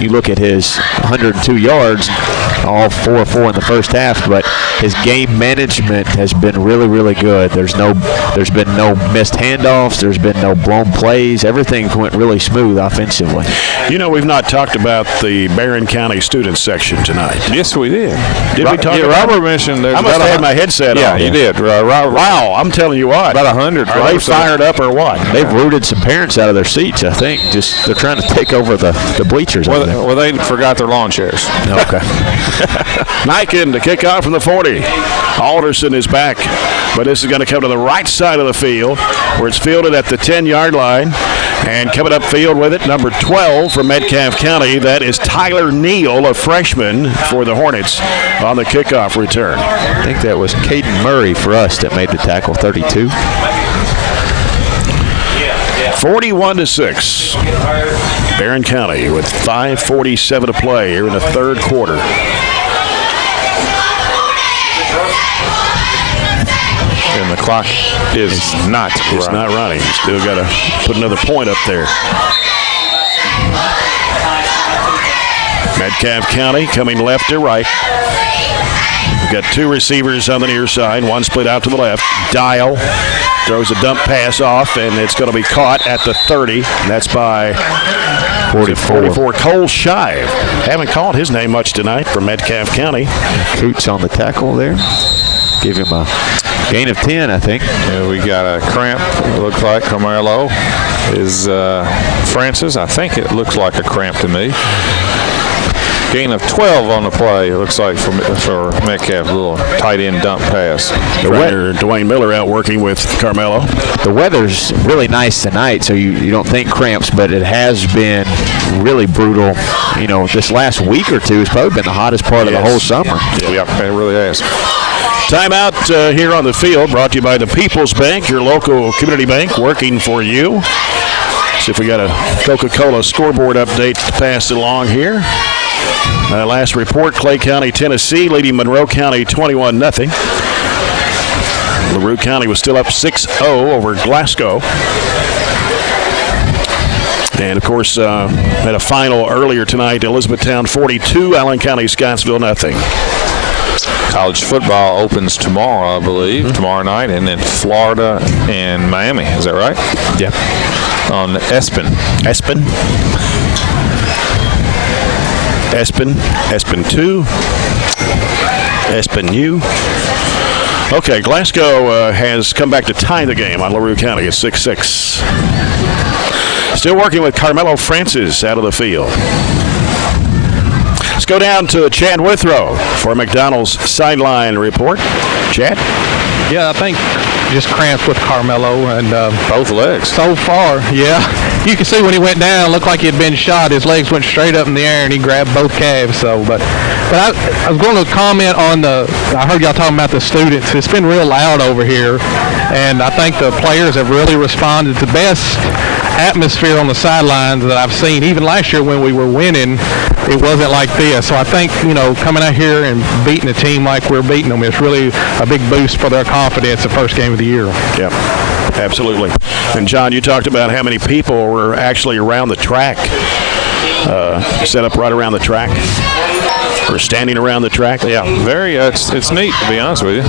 you look at his 102 yards, all 4 in the first half, but his game management has been really, really good. There's been no missed handoffs. There's been no blown plays. Everything went really smooth offensively. We've not talked about the Barren County student section tonight. Yes, we did. Did we talk about Robert mentioned there's I must have had my headset on. Yeah, you did. Wow, I'm telling you what. About 100. Are they fired up or what? They've rooted some parents out of their seats, I think. Just they're trying to take over the bleachers. Well, they forgot their lawn chairs. Okay. Nyken to kick off from the 40. Alderson is back, but this is going to come to the right side of the field where it's fielded at the 10-yard line. And coming upfield with it, number 12 from Metcalfe County, that is Tyler Neal, a freshman for the Hornets on the kickoff return. I think that was Caden Murray for us that made the tackle, 32. 41-6. Barren County with 5:47 to play here in the third quarter. And the clock is not running. It's not running. Still got to put another point up there. Metcalfe County coming left to right. We've got 2 receivers on the near side. One split out to the left. Dial throws a dump pass off, and it's going to be caught at the 30. And that's by 44. Cole Shive. Haven't called his name much tonight from Metcalfe County. Coots on the tackle there. Give him a gain of 10, I think. Yeah, we got a cramp, it looks like. Carmelo is Francis. I think it looks like a cramp to me. Gain of 12 on the play, it looks like, for Metcalfe. A little tight end dump pass. The weather, Dwayne Miller out working with Carmelo. The weather's really nice tonight, so you don't think cramps, but it has been really brutal. You know, this last week or two has probably been the hottest part of the whole summer. Yeah, it really has. Timeout here on the field, brought to you by the People's Bank, your local community bank working for you. See if we got a Coca-Cola scoreboard update to pass along here. Last report, Clay County, Tennessee, leading Monroe County 21-0. LaRue County was still up 6-0 over Glasgow. And, of course, had a final earlier tonight, Elizabethtown 42, Allen County, Scottsville 0. College football opens tomorrow, I believe, tomorrow night, and then Florida and Miami. Is that right? Yeah. On Espen. Espen 2, Espen U. Okay, Glasgow has come back to tie the game on LaRue County at 6-6. Still working with Carmelo Francis out of the field. Let's go down to Chad Withrow for McDonald's sideline report. Chad? Yeah, I think just cramps with Carmelo and Both legs. so far, yeah. You can see when he went down, looked like he had been shot. His legs went straight up in the air, and he grabbed both calves. So, but I was going to comment on I heard y'all talking about the students. It's been real loud over here, and I think the players have really responded to the best atmosphere on the sidelines that I've seen. Even last year when we were winning, it wasn't like this. So I think, coming out here and beating a team like we're beating them is really a big boost for their confidence the first game of the year. Yeah, absolutely. And, John, you talked about how many people were actually around the track, set up right around the track, or standing around the track. Yeah, very. It's neat, to be honest with you.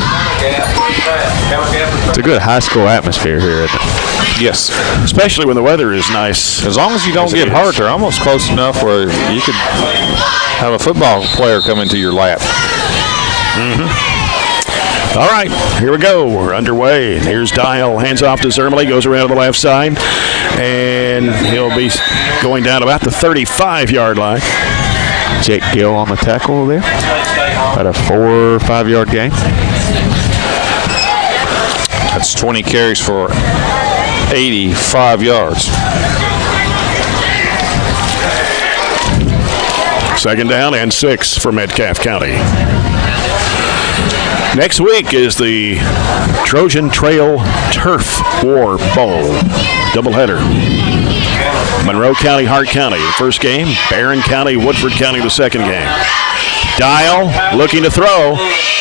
It's a good high school atmosphere here, isn't it? Yes. Especially when the weather is nice. As long as you don't get hurt, they're almost close enough where you could have a football player come into your lap. All right, here we go. We're underway. Here's Dial, hands off to Zermely, goes around to the left side, and he'll be going down about the 35-yard line. Jake Gill on the tackle there. About a 4 or 5 yard gain. That's 20 carries for 85 yards. Second down and 6 for Metcalfe County. Next week is the Trojan Trail Turf War Bowl doubleheader. Monroe County, Hart County, the first game. Barren County, Woodford County, the second game. Dial looking to throw.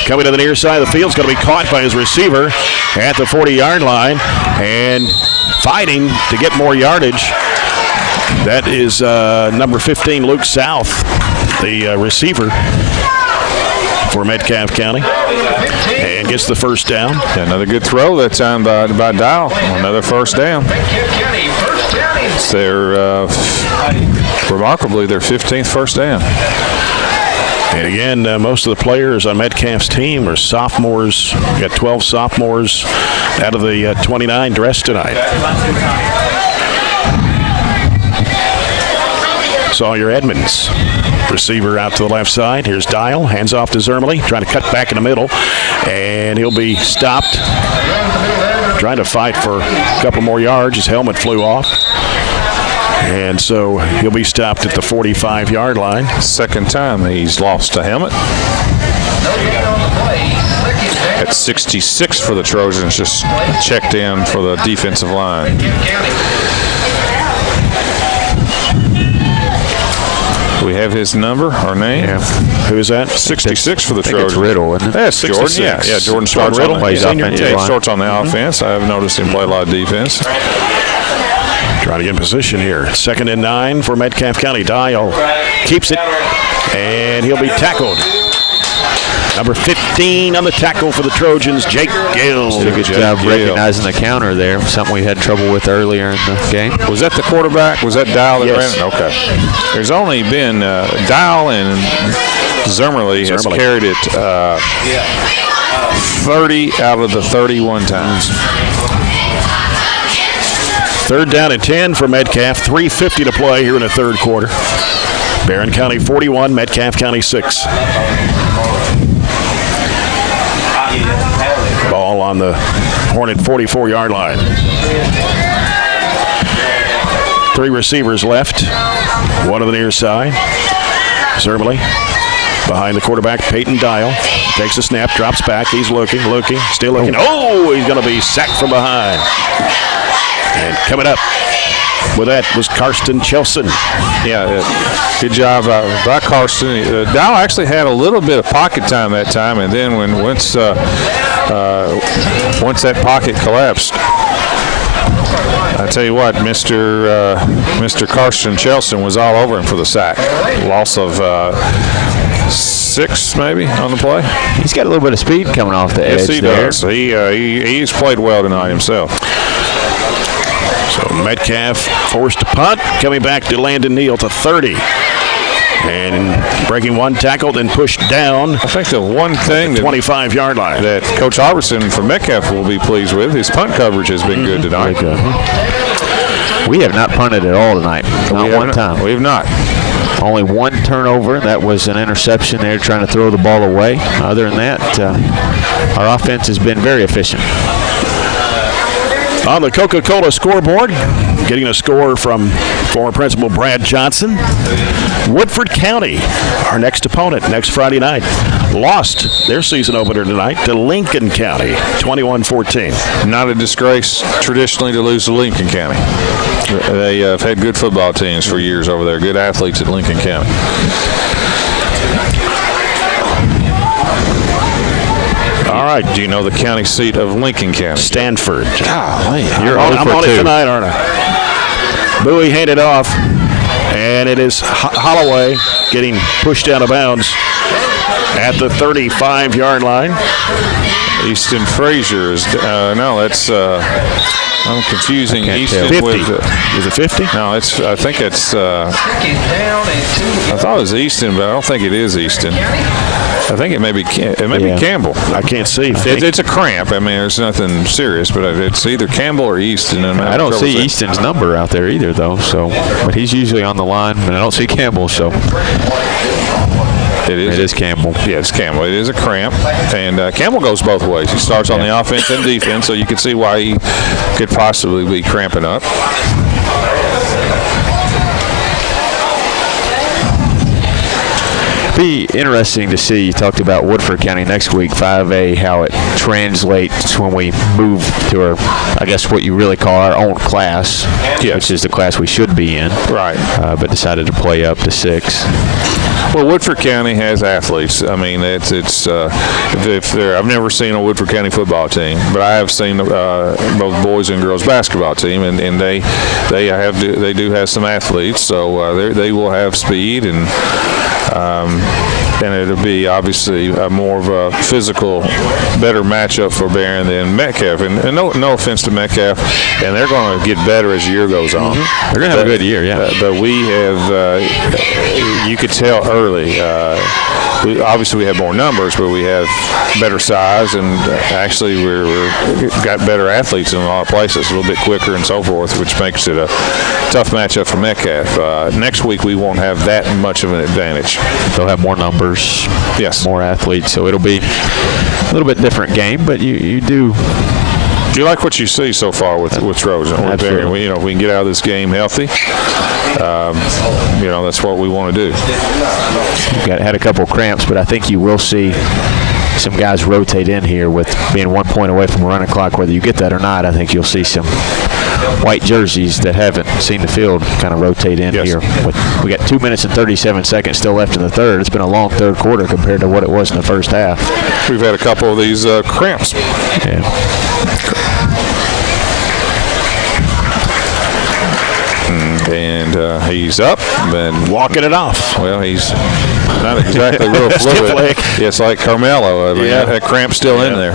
Coming to the near side of the field. Is going to be caught by his receiver at the 40-yard line. And fighting to get more yardage. That is number 15, Luke South, the receiver for Metcalfe County, and gets the first down. Another good throw that time by Dial. Another first down. It's their, remarkably, their 15th first down. And again, most of the players on Metcalfe's team are sophomores. We got 12 sophomores out of the 29 dressed tonight. Sawyer Edmonds, receiver out to the left side. Here's Dial, hands off to Zermely, trying to cut back in the middle, and he'll be stopped. Trying to fight for a couple more yards. His helmet flew off. And so he'll be stopped at the 45-yard line. Second time he's lost a helmet. At 66 for the Trojans, just checked in for the defensive line. We have his number, our name. Yeah. Who is that? 66 for the Trojans. It's Riddle, isn't it? That's Jordan. Yeah, Jordan starts Riddle on plays offensive line. starts on the offense. I've noticed him play a lot of defense. Trying to get in position here. 2nd and 9 for Metcalfe County. Dial keeps it, and he'll be tackled. Number 15 on the tackle for the Trojans, Jake Gill. Did a good job recognizing the counter there, something we had trouble with earlier in the game. Was that the quarterback? Was that Dial that Yes. ran it? Okay. There's only been Dial and Zermely has carried it 30 out of the 31 times. 3rd down and 10 for Metcalfe. 3:50 to play here in the third quarter. Barren County 41, Metcalfe County 6. Ball on the Hornet 44-yard line. 3 receivers left. One on the near side. Zermely behind the quarterback, Peyton Dial. Takes a snap, drops back. He's looking, still looking. Oh, he's going to be sacked from behind. And coming up with that was Karsten Chelson. Yeah, good job by Karsten. Dow actually had a little bit of pocket time that time, and then once that pocket collapsed, I tell you what, Mr. Karsten Chelson was all over him for the sack. Loss of 6 maybe on the play. He's got a little bit of speed coming off the edge. Yes, he there. does. He's played well tonight himself. So Metcalfe forced to punt, coming back to Landon Neal to 30. And breaking one tackle, then pushed down. I think the one thing 25-yard line that Coach Iverson from Metcalfe will be pleased with, his punt coverage has been good tonight. Good. We have not punted at all tonight. Not one time. We have not. Only one turnover. That was an interception there trying to throw the ball away. Other than that, our offense has been very efficient. On the Coca-Cola scoreboard, getting a score from former principal Brad Johnson. Woodford County, our next opponent, next Friday night, lost their season opener tonight to Lincoln County, 21-14. Not a disgrace traditionally to lose to Lincoln County. They have had good football teams for years over there, good athletes at Lincoln County. All right, do you know the county seat of Lincoln County? Stanford. Golly, I'm on it tonight, aren't I? Bowie handed off, and it is Holloway getting pushed out of bounds at the 35-yard line. Easton Frazier is I'm confusing Easton 50. with Is it 50? No, I think it's I thought it was Easton, but I don't think it is Easton. I think it may be Campbell. I can't see. It's a cramp. I mean, there's nothing serious, but it's either Campbell or Easton. And I don't see Easton's number out there either, though. So, but he's usually on the line, and I don't see Campbell. So it is Campbell. Yeah, it's Campbell. It is a cramp, and Campbell goes both ways. He starts on the offense and defense, so you can see why he could possibly be cramping up. Be interesting to see. You talked about Woodford County next week, 5A, how it translates when we move to our, I guess what you really call our own class, which is the class we should be in. Right. But decided to play up to 6. Well, Woodford County has athletes. I mean, I've never seen a Woodford County football team, but I have seen both boys and girls basketball team, and they do have some athletes, so they will have speed and it'll be obviously more of a physical, better matchup for Barren than Metcalfe. And no offense to Metcalfe, and they're going to get better as the year goes on. Mm-hmm. They're going to have a good year, yeah. But we have, you could tell early. Obviously, we have more numbers, but we have better size, and actually we're got better athletes in a lot of places, a little bit quicker and so forth, which makes it a tough matchup for Metcalfe. Next week we won't have that much of an advantage. They'll have more numbers, yes, more athletes, so it'll be a little bit different game. But you do. Do you like what you see so far with Trojans? Absolutely. If we can get out of this game healthy, that's what we want to do. Had a couple cramps, but I think you will see some guys rotate in here with being 1 point away from a running clock. Whether you get that or not, I think you'll see some white jerseys that haven't seen the field kind of rotate in here. We got 2 minutes and 37 seconds still left in the third. It's been a long third quarter compared to what it was in the first half. We've had a couple of these cramps. Yeah. And he's up and walking it off. Well, he's not exactly real fluid. It's like Carmelo. I mean, that cramp's still in there.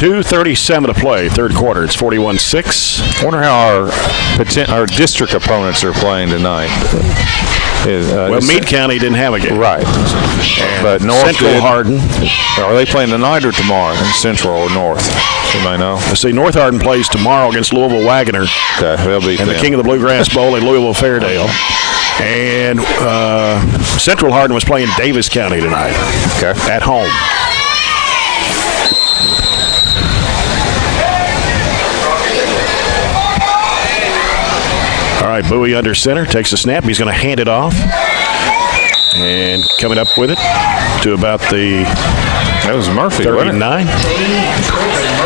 2:37 to play, third quarter. It's 41-6. I wonder how our district opponents are playing tonight. Meade County didn't have a game. Right. But North Central did. Hardin. Are they playing tonight or tomorrow in Central or North? You may know. Let's see, North Hardin plays tomorrow against Louisville Wagoner. Okay, they'll beat And them. the King of the Bluegrass Bowl in Louisville Fairdale. And Central Hardin was playing Davis County tonight. Okay. At home. All right, Bowie under center, takes the snap. He's going to hand it off. And coming up with it to about the That was Murphy, wasn't 39.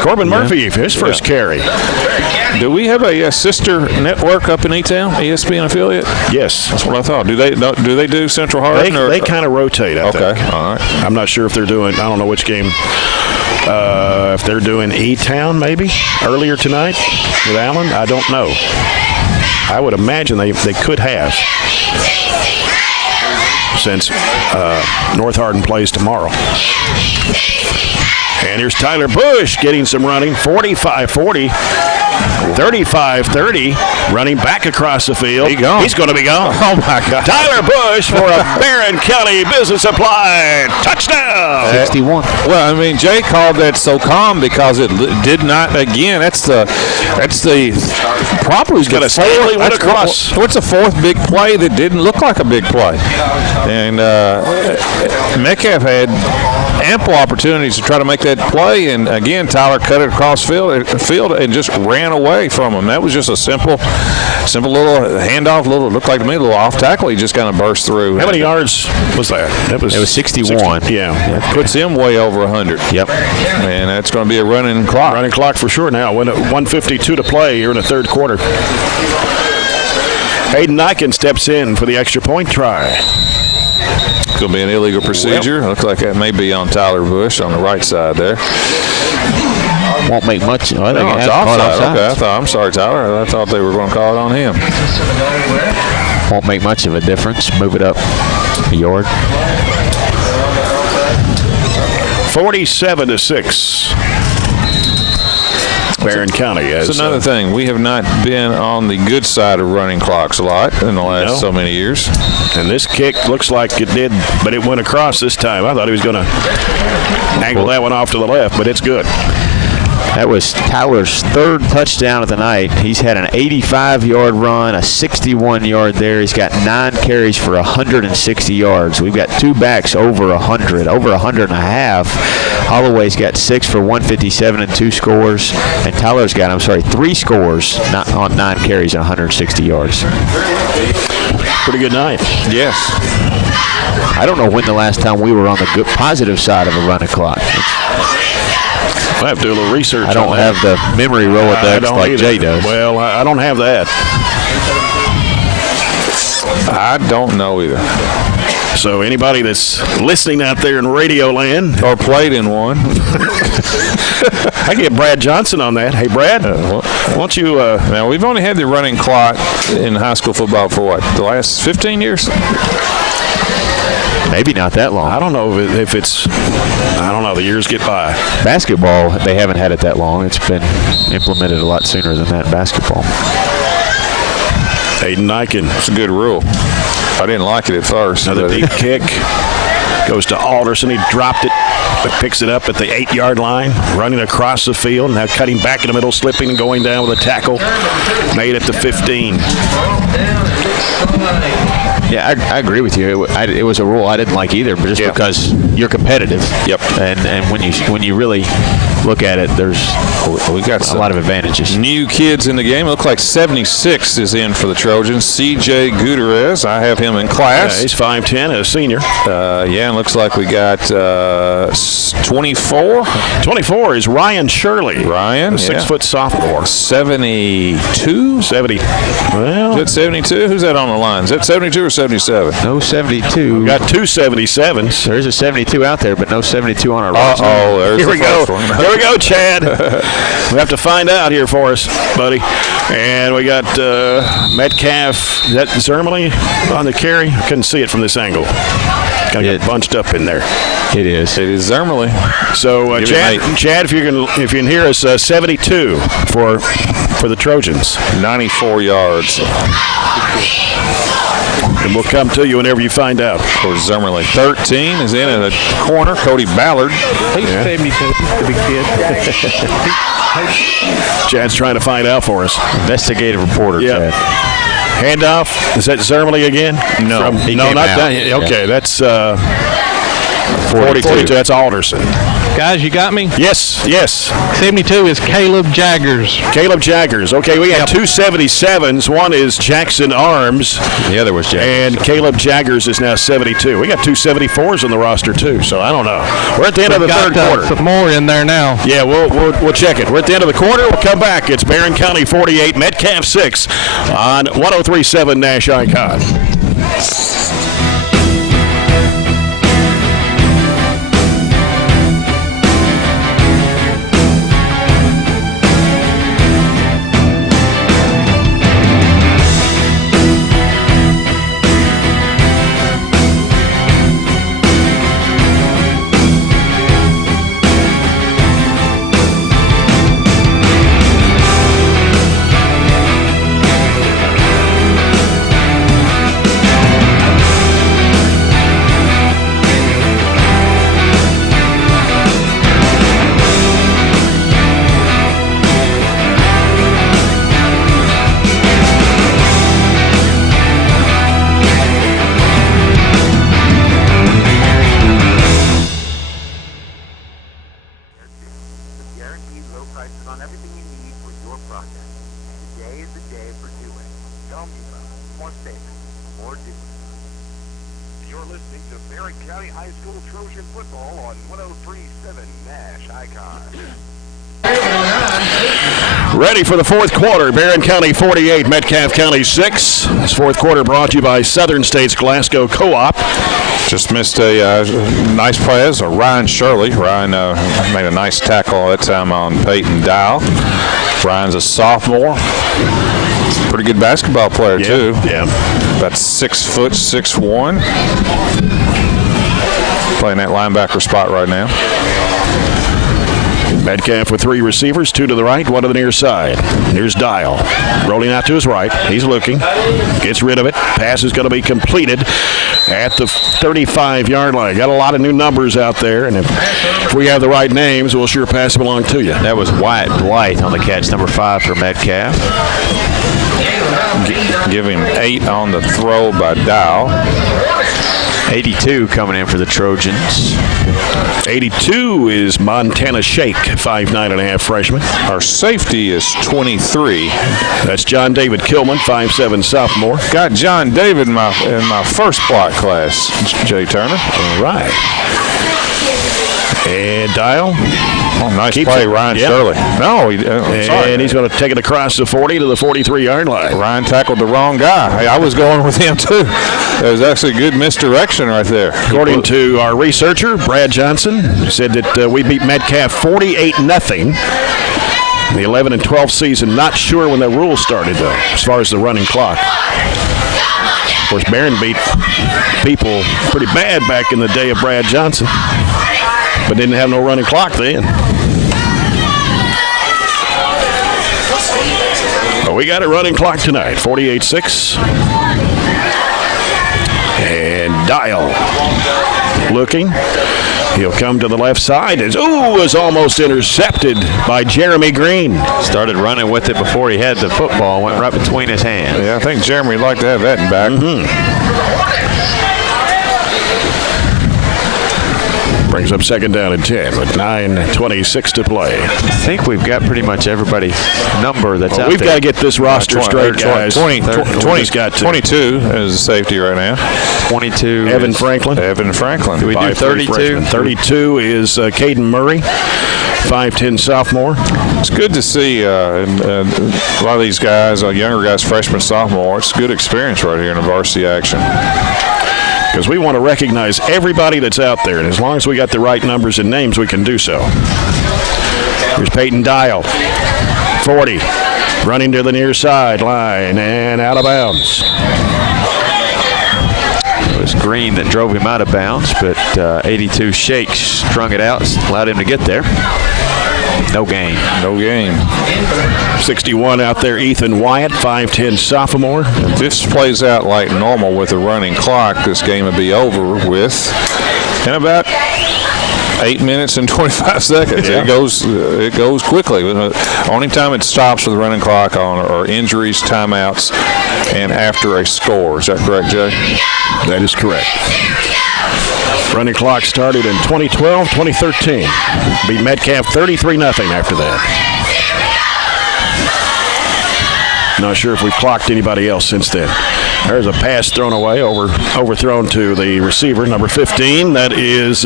Corbin Murphy, his first carry. it? Do we have a sister network up in E-Town, ESPN affiliate? Yes. That's what I thought. Do they do Central Hardin? They kind of rotate, I think. Okay, all right. I'm not sure if they're doing, I don't know which game. If they're doing E-Town maybe earlier tonight with Allen, I don't know. I would imagine they could have, since North Hardin plays tomorrow. And here's Tyler Bush getting some running, 45-40, 35-30, running back across the field. He gone. He's going to be gone. Oh, my God. Tyler Bush for a Barren County Business Supply touchdown. 61. Well, I mean, Jay called that so calm because it did not. Again, that's the property's got a Stanley went across. What's the fourth big play that didn't look like a big play? And Metcalfe had ample opportunities to try to make that play, and again, Tyler cut it across field and just ran away from him. That was just a simple little handoff. Looked like to me a little off tackle. He just kind of burst through. How many yards was that? It was 61. 60, yeah. Puts him way over 100. Yep. And that's going to be a running clock. Running clock for sure now. 1:52 to play here in the third quarter. Hayden Nyken steps in for the extra point try. It's going to be an illegal procedure. Looks like that may be on Tyler Bush on the right side there. Won't make much. I think No, it's offside. Okay, I'm sorry, Tyler. I thought they were going to call it on him. Won't make much of a difference. Move it up a yard. 47-6. Barren County. That's another thing. We have not been on the good side of running clocks a lot in the last so many years. And this kick looks like it did, but it went across this time. I thought he was going to angle that one off to the left, but it's good. That was Tyler's third touchdown of the night. He's had an 85-yard run, a 61-yard there. He's got 9 carries for 160 yards. We've got 2 backs over 100, over 100 and a half. Holloway's got 6 for 157 and 2 scores. And Tyler's got, 3 scores on 9 carries and 160 yards. Pretty good night. Yes. I don't know when the last time we were on the good, positive side of a running clock. I have to do a little research. I don't have the memory Rolodex like either. Jay does. Well, I don't have that. I don't know either. So anybody that's listening out there in Radio Land Or played in one. I get Brad Johnson on that. Hey, Brad, why don't you... Now, we've only had the running clock in high school football for what, the last 15 years? Maybe not that long. I don't know if it's... I don't know. The years get by. Basketball, they haven't had it that long. It's been implemented a lot sooner than that in basketball. Hayden Nyken. It's a good rule. I didn't like it at first. Another big kick. Goes to Alderson. He dropped it, but picks it up at the 8-yard line, running across the field. Now cutting back in the middle, slipping and going down with a tackle. Made it to 15. Yeah, I agree with you. It was a rule I didn't like either, but just because you're competitive. Yep. And when you really look at it, there's we got a lot of advantages. New kids in the game. It looks like 76 is in for the Trojans. C.J. Gutierrez. I have him in class. Yeah, he's 5'10", a senior. Yeah, and looks like we got 24. 24 is Ryan Shirley. Ryan, a 6-foot sophomore. 72? 70. Well, Is that 72? Who's that on the line? Is that 72 or 77? No 72. we got 2 77s. There's a 72 out there, but no 72 on our roster. Uh-oh, there's Here the we go. first one. Here we go, Chad. We have to find out here for us, buddy. And we got Metcalfe. Is that Zermely on the carry? I couldn't see it from this angle. Kind of got bunched up in there. It is. It is Zermely. So, Chad, if you can hear us, 72 for the Trojans. 94 yards. And we'll come to you whenever you find out. For Zermely. 13 is in the corner. Cody Ballard. He's 72, the big kid. Chad's trying to find out for us. Investigative reporter, Yeah. Chad. Handoff. Is that Zermely again? No. He No, came not out. that. Okay, Yeah. that's 42. That's Alderson. Guys, you got me? Yes. 72 is Caleb Jaggers. Caleb Jaggers. Okay, we got 2 77s. One is Jackson Arms. The other was Jaggers. And Caleb Jaggers is now 72. We got 2 74s on the roster, too, so I don't know. We're at the end of the third quarter. Some more in there now. Yeah, we'll check it. We're at the end of the quarter. We'll come back. It's Barren County 48, Metcalfe 6 on 103.7 Nash Icon. Guaranteed low prices on everything you need for your project. Today is the day for doing. Home Depot. More savings. More doing. You're listening to Barren County High School Trojan football on 103.7 Nash Icon. Ready for the fourth quarter. Barren County 48, Metcalfe County 6. This fourth quarter brought to you by Southern States Glasgow Co-op. Just missed a nice play. That was Ryan Shirley. Ryan made a nice tackle that time on Peyton Dow. Ryan's a sophomore. Pretty good basketball player, too. Yeah. About 6 foot, 6'1". Playing that linebacker spot right now. Metcalfe with 3 receivers, 2 to the right, 1 to the near side. Here's Dial. Rolling out to his right. He's looking. Gets rid of it. Pass is going to be completed at the 35-yard line. Got a lot of new numbers out there, and if we have the right names, we'll sure pass them along to you. That was Wyatt Blight on the catch, number 5 for Metcalfe. Give him 8 on the throw by Dow. 82 coming in for the Trojans. 82 is Montana Shake, 5'9.5" freshman. Our safety is 23. That's John David Kilman, 5'7" sophomore. Got John David in my first block class, Jay Turner. All right. And Dial. Oh, nice Keeps play, it. Ryan Yep. Shirley. No, sorry. And he's going to take it across the 40 to the 43-yard line. Ryan tackled the wrong guy. Hey, I was going with him, too. There was actually good misdirection right there. According to our researcher, Brad Johnson, said that we beat Metcalfe 48-0. The 11 and 12 season, not sure when the rules started, though, as far as the running clock. Of course, Barren beat people pretty bad back in the day of Brad Johnson, but didn't have no running clock then. But we got a running clock tonight, 48-6. And Dial looking. He'll come to the left side. Is almost intercepted by Jeremy Green. Started running with it before he had the football. Went right between his hands. Yeah, I think Jeremy would like to have that in back. Brings up second down and 10 with 9:26 to play. I think we've got pretty much everybody's number that's out We've there. got to get this roster straight, guys. 22 is a safety right now. 22. Evan Franklin. Do we do 32? 32 is Caden Murray, 5'10" sophomore. It's good to see a lot of these guys, younger guys, freshmen, sophomore. It's good experience right here in the varsity action. Because we want to recognize everybody that's out there, and as long as we got the right numbers and names, we can do so. Here's Peyton Dial, 40, running to the near sideline and out of bounds. was Green that drove him out of bounds, but 82 Shakes strung it out, allowed him to get there. No gain. No game. 61 out there, Ethan Wyatt, 5'10 sophomore. If this plays out like normal with a running clock, this game would be over with in about 8 minutes and 25 seconds. Yeah. It goes quickly. Only time it stops with a running clock are injuries, timeouts, and after a score. Is that correct, Jay? That is correct. Running clock started in 2012, 2013. Beat Metcalfe 33-0 after that. Not sure if we've clocked anybody else since then. There's a pass thrown away, overthrown to the receiver, number 15. That is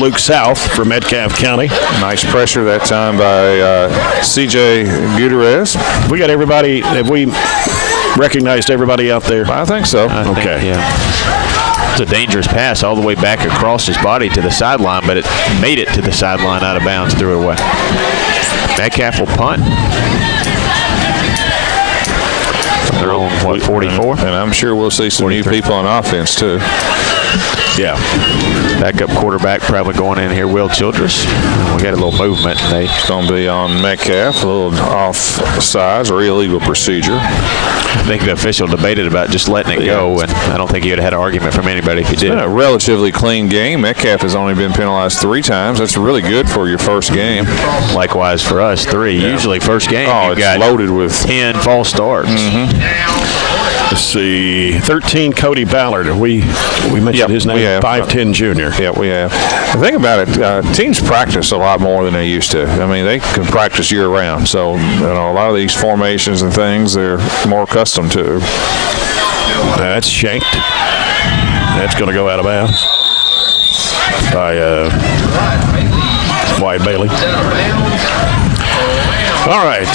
Luke South from Metcalfe County. Nice pressure that time by C.J. Gutierrez. We got everybody. Have we recognized everybody out there? I think so. I think, yeah. It's a dangerous pass all the way back across his body to the sideline, but it made it to the sideline out of bounds, threw it away. Metcalfe will punt. They're on, 44? And I'm sure we'll see some new people on offense, too. Yeah. Backup quarterback probably going in here, Will Childress. We got a little movement. It's going to be on Metcalfe, a little off size or illegal procedure. I think the official debated about just letting it go, and I don't think he would have had an argument from anybody if he did. It's been a relatively clean game. Metcalfe has only been penalized 3 times. That's really good for your first game. Likewise for us, 3. Yeah. Usually first game, you've got loaded with 10 false starts. Let's see, 13, Cody Ballard. We mentioned his name, 5'10 junior. Yeah, we have. The thing about it, teams practice a lot more than they used to. I mean, they can practice year-round. So, a lot of these formations and things they're more accustomed to. That's shanked. That's going to go out of bounds by Wyatt Bailey. All right,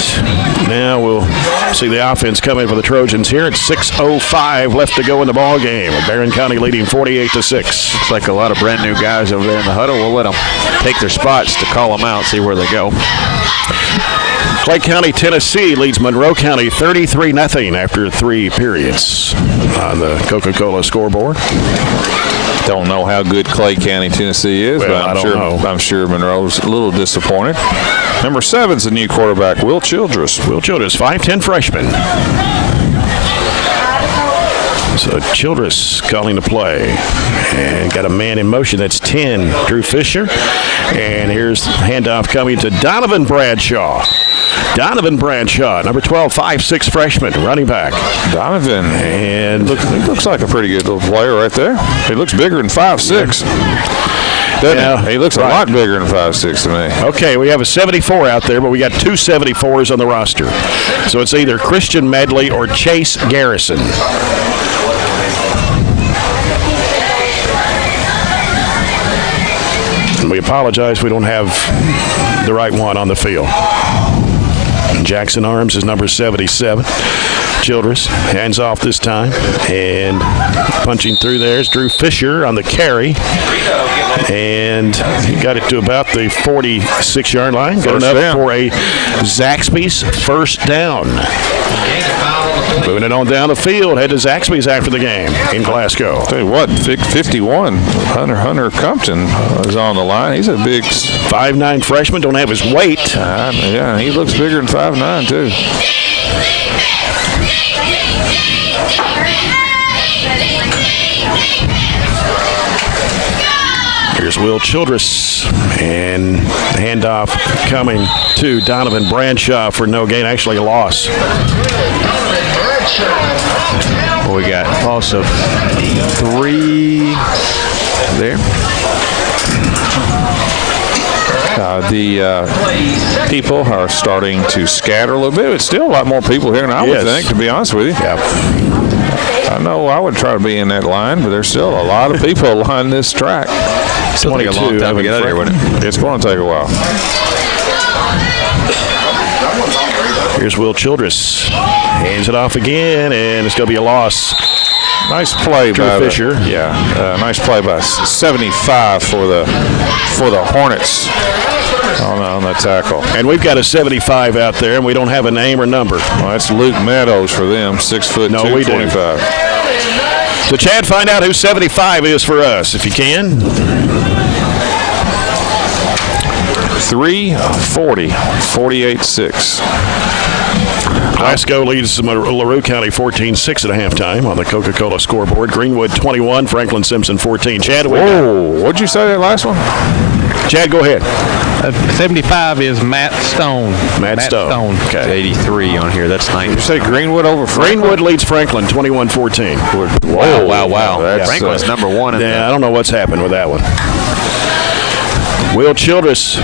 now we'll see the offense coming for the Trojans here. It's 6:05 left to go in the ball game. Barren County leading 48-6. Looks like a lot of brand new guys over there in the huddle. We'll let them take their spots to call them out, see where they go. Clay County, Tennessee leads Monroe County 33-0 after 3 periods on the Coca-Cola scoreboard. Don't know how good Clay County, Tennessee is, well, but I'm sure Monroe's a little disappointed. Number 7's the new quarterback, Will Childress. Will Childress, 5'10 freshman. So Childress calling the play. And got a man in motion. That's 10, Drew Fisher. And here's handoff coming to Donovan Bradshaw. Donovan Bradshaw, number 12, 5'6 freshman, running back. Donovan. And he looks like a pretty good little player right there. He looks bigger than 5'6". Doesn't he? He looks a lot bigger than 5'6" to me. Okay, we have a 74 out there, but we got 2 74s on the roster. So it's either Christian Medley or Chase Garrison. And we apologize we don't have the right one on the field. Jackson Arms is number 77. Childress hands off this time. And punching through there is Drew Fisher on the carry. And he got it to about the 46-yard line. Good enough for a Zaxby's first down. Moving it on down the field. Head to Zaxby's after the game in Glasgow. Tell you what, 51, Hunter Compton is on the line. He's a big 5'9 freshman. Don't have his weight. Yeah, he looks bigger than 5'9", too. Here's Will Childress, and the handoff coming to Donovan Bradshaw for no gain, actually a loss. Well, we got loss of 3 there. The people are starting to scatter a little bit. It's still a lot more people here than I would think, to be honest with you. I know I would try to be in that line, but there's still a lot of people lining this track. It's going to take a long time to get out of here, wouldn't it? It's going to take a while. Here's Will Childress. Hands it off again, and it's going to be a loss. Nice play by Fisher. Nice play by 75 for the Hornets on the tackle. And we've got a 75 out there, and we don't have a name or number. Well, that's Luke Meadows for them, 6'2", 225. So, Chad, find out who 75 is for us, if you can. 340, 48-6. Glasgow leads LaRue County 14-6 at halftime on the Coca-Cola scoreboard. Greenwood 21, Franklin Simpson 14. Chad, What'd you say that last one? Chad, go ahead. 75 is Matt Stone. Matt Stone. Okay. 83 on here. That's 90. You say Greenwood over Franklin? Greenwood leads Franklin 21-14. Wow. That's, Franklin's number one. Yeah, I don't know what's happened with that one. Will Childress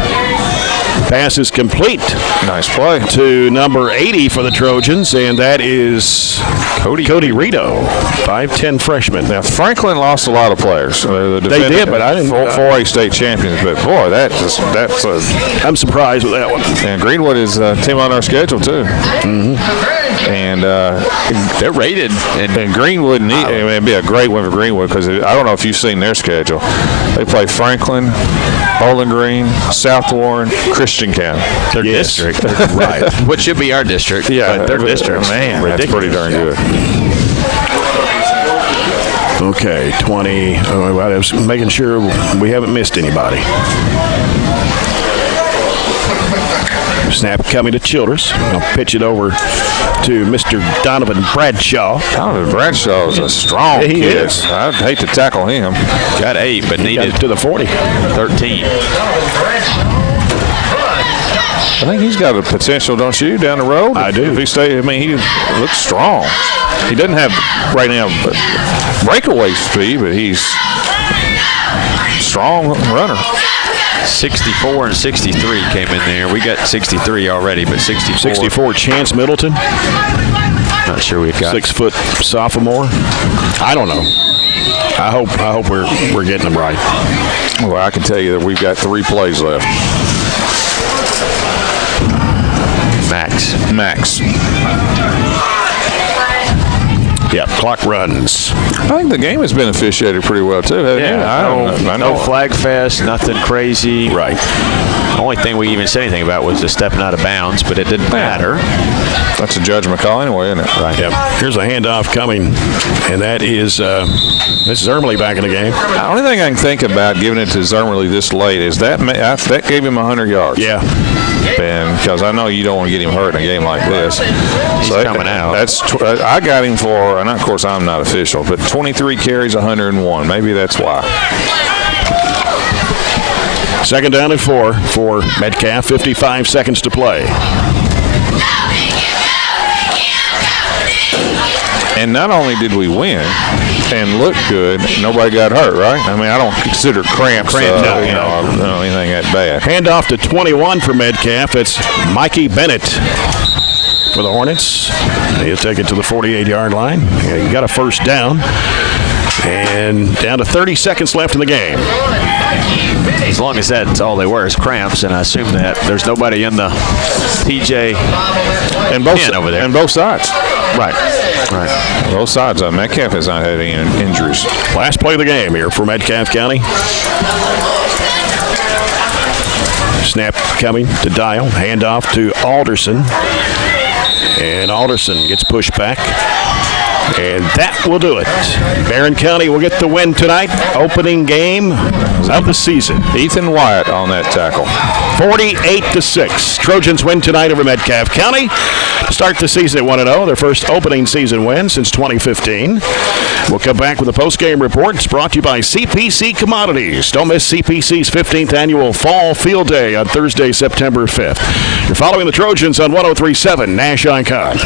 passes complete. Nice play. To number 80 for the Trojans, and that is Cody Rito, 5'10" freshman. Now, Franklin lost a lot of players. They did, but I didn't. 4A state champions, but boy, that's I'm surprised with that one. And Greenwood is a team on our schedule too. Mm-hmm. And they're rated. And Greenwood, it'd be a great win for Greenwood because I don't know if you've seen their schedule. They play Franklin, Bowling Green, South Warren, Christian County. Their district. Right. What should be our district. Yeah, but their district. Man, that's pretty darn good. Okay, 20. I was making sure we haven't missed anybody. Snap coming to Childress. I'll pitch it over to Mr. Donovan Bradshaw. Donovan Bradshaw is a strong he kid. is. I'd hate to tackle him. Got 8, but needed to the 40. 13. I think he's got a potential, don't you, down the road? I do. If he stays, he looks strong. He doesn't have right now breakaway speed, but he's strong runner. 64 and 63 came in there. We got 63 already, but 64. 64, Chance Middleton. Not sure we've got. 6 foot sophomore. I don't know. I hope we're getting them right. Well, I can tell you that we've got 3 plays left. Max. Yeah, clock runs. I think the game has been officiated pretty well, too. I know. No flag fest, nothing crazy. Right. Only thing we even said anything about was the stepping out of bounds, but it didn't matter. That's a judgment call anyway, isn't it? Right. Yep. Here's a handoff coming, and that is this is Ermley back in the game. The only thing I can think about giving it to Zermerly this late is that gave him 100 yards. Yeah. And because I know you don't want to get him hurt in a game like this. He's coming out. I got him for, and of course I'm not official, but 23 carries, 101. Maybe that's why. Second down and 4 for Metcalfe. 55 seconds to play. And not only did we win and look good, nobody got hurt, right? I mean, I don't consider cramps anything that bad. Handoff to 21 for Metcalfe. It's Mikey Bennett for the Hornets. He'll take it to the 48-yard line. He got a first down. And down to 30 seconds left in the game. As long as that's all they were is cramps, and I assume that there's nobody in the TJ and over there. And both sides. Right. Both sides. Metcalfe has not had any injuries. Last play of the game here for Metcalfe County. Snap coming to Dial. Handoff to Alderson. And Alderson gets pushed back. And that will do it. Barren County will get the win tonight. Opening game of the season. Ethan Wyatt on that tackle. 48-6. Trojans win tonight over Metcalfe County. Start the season at 1-0. Their first opening season win since 2015. We'll come back with a post-game report. It's brought to you by CPC Commodities. Don't miss CPC's 15th annual Fall Field Day on Thursday, September 5th. You're following the Trojans on 103.7 Nash Icon.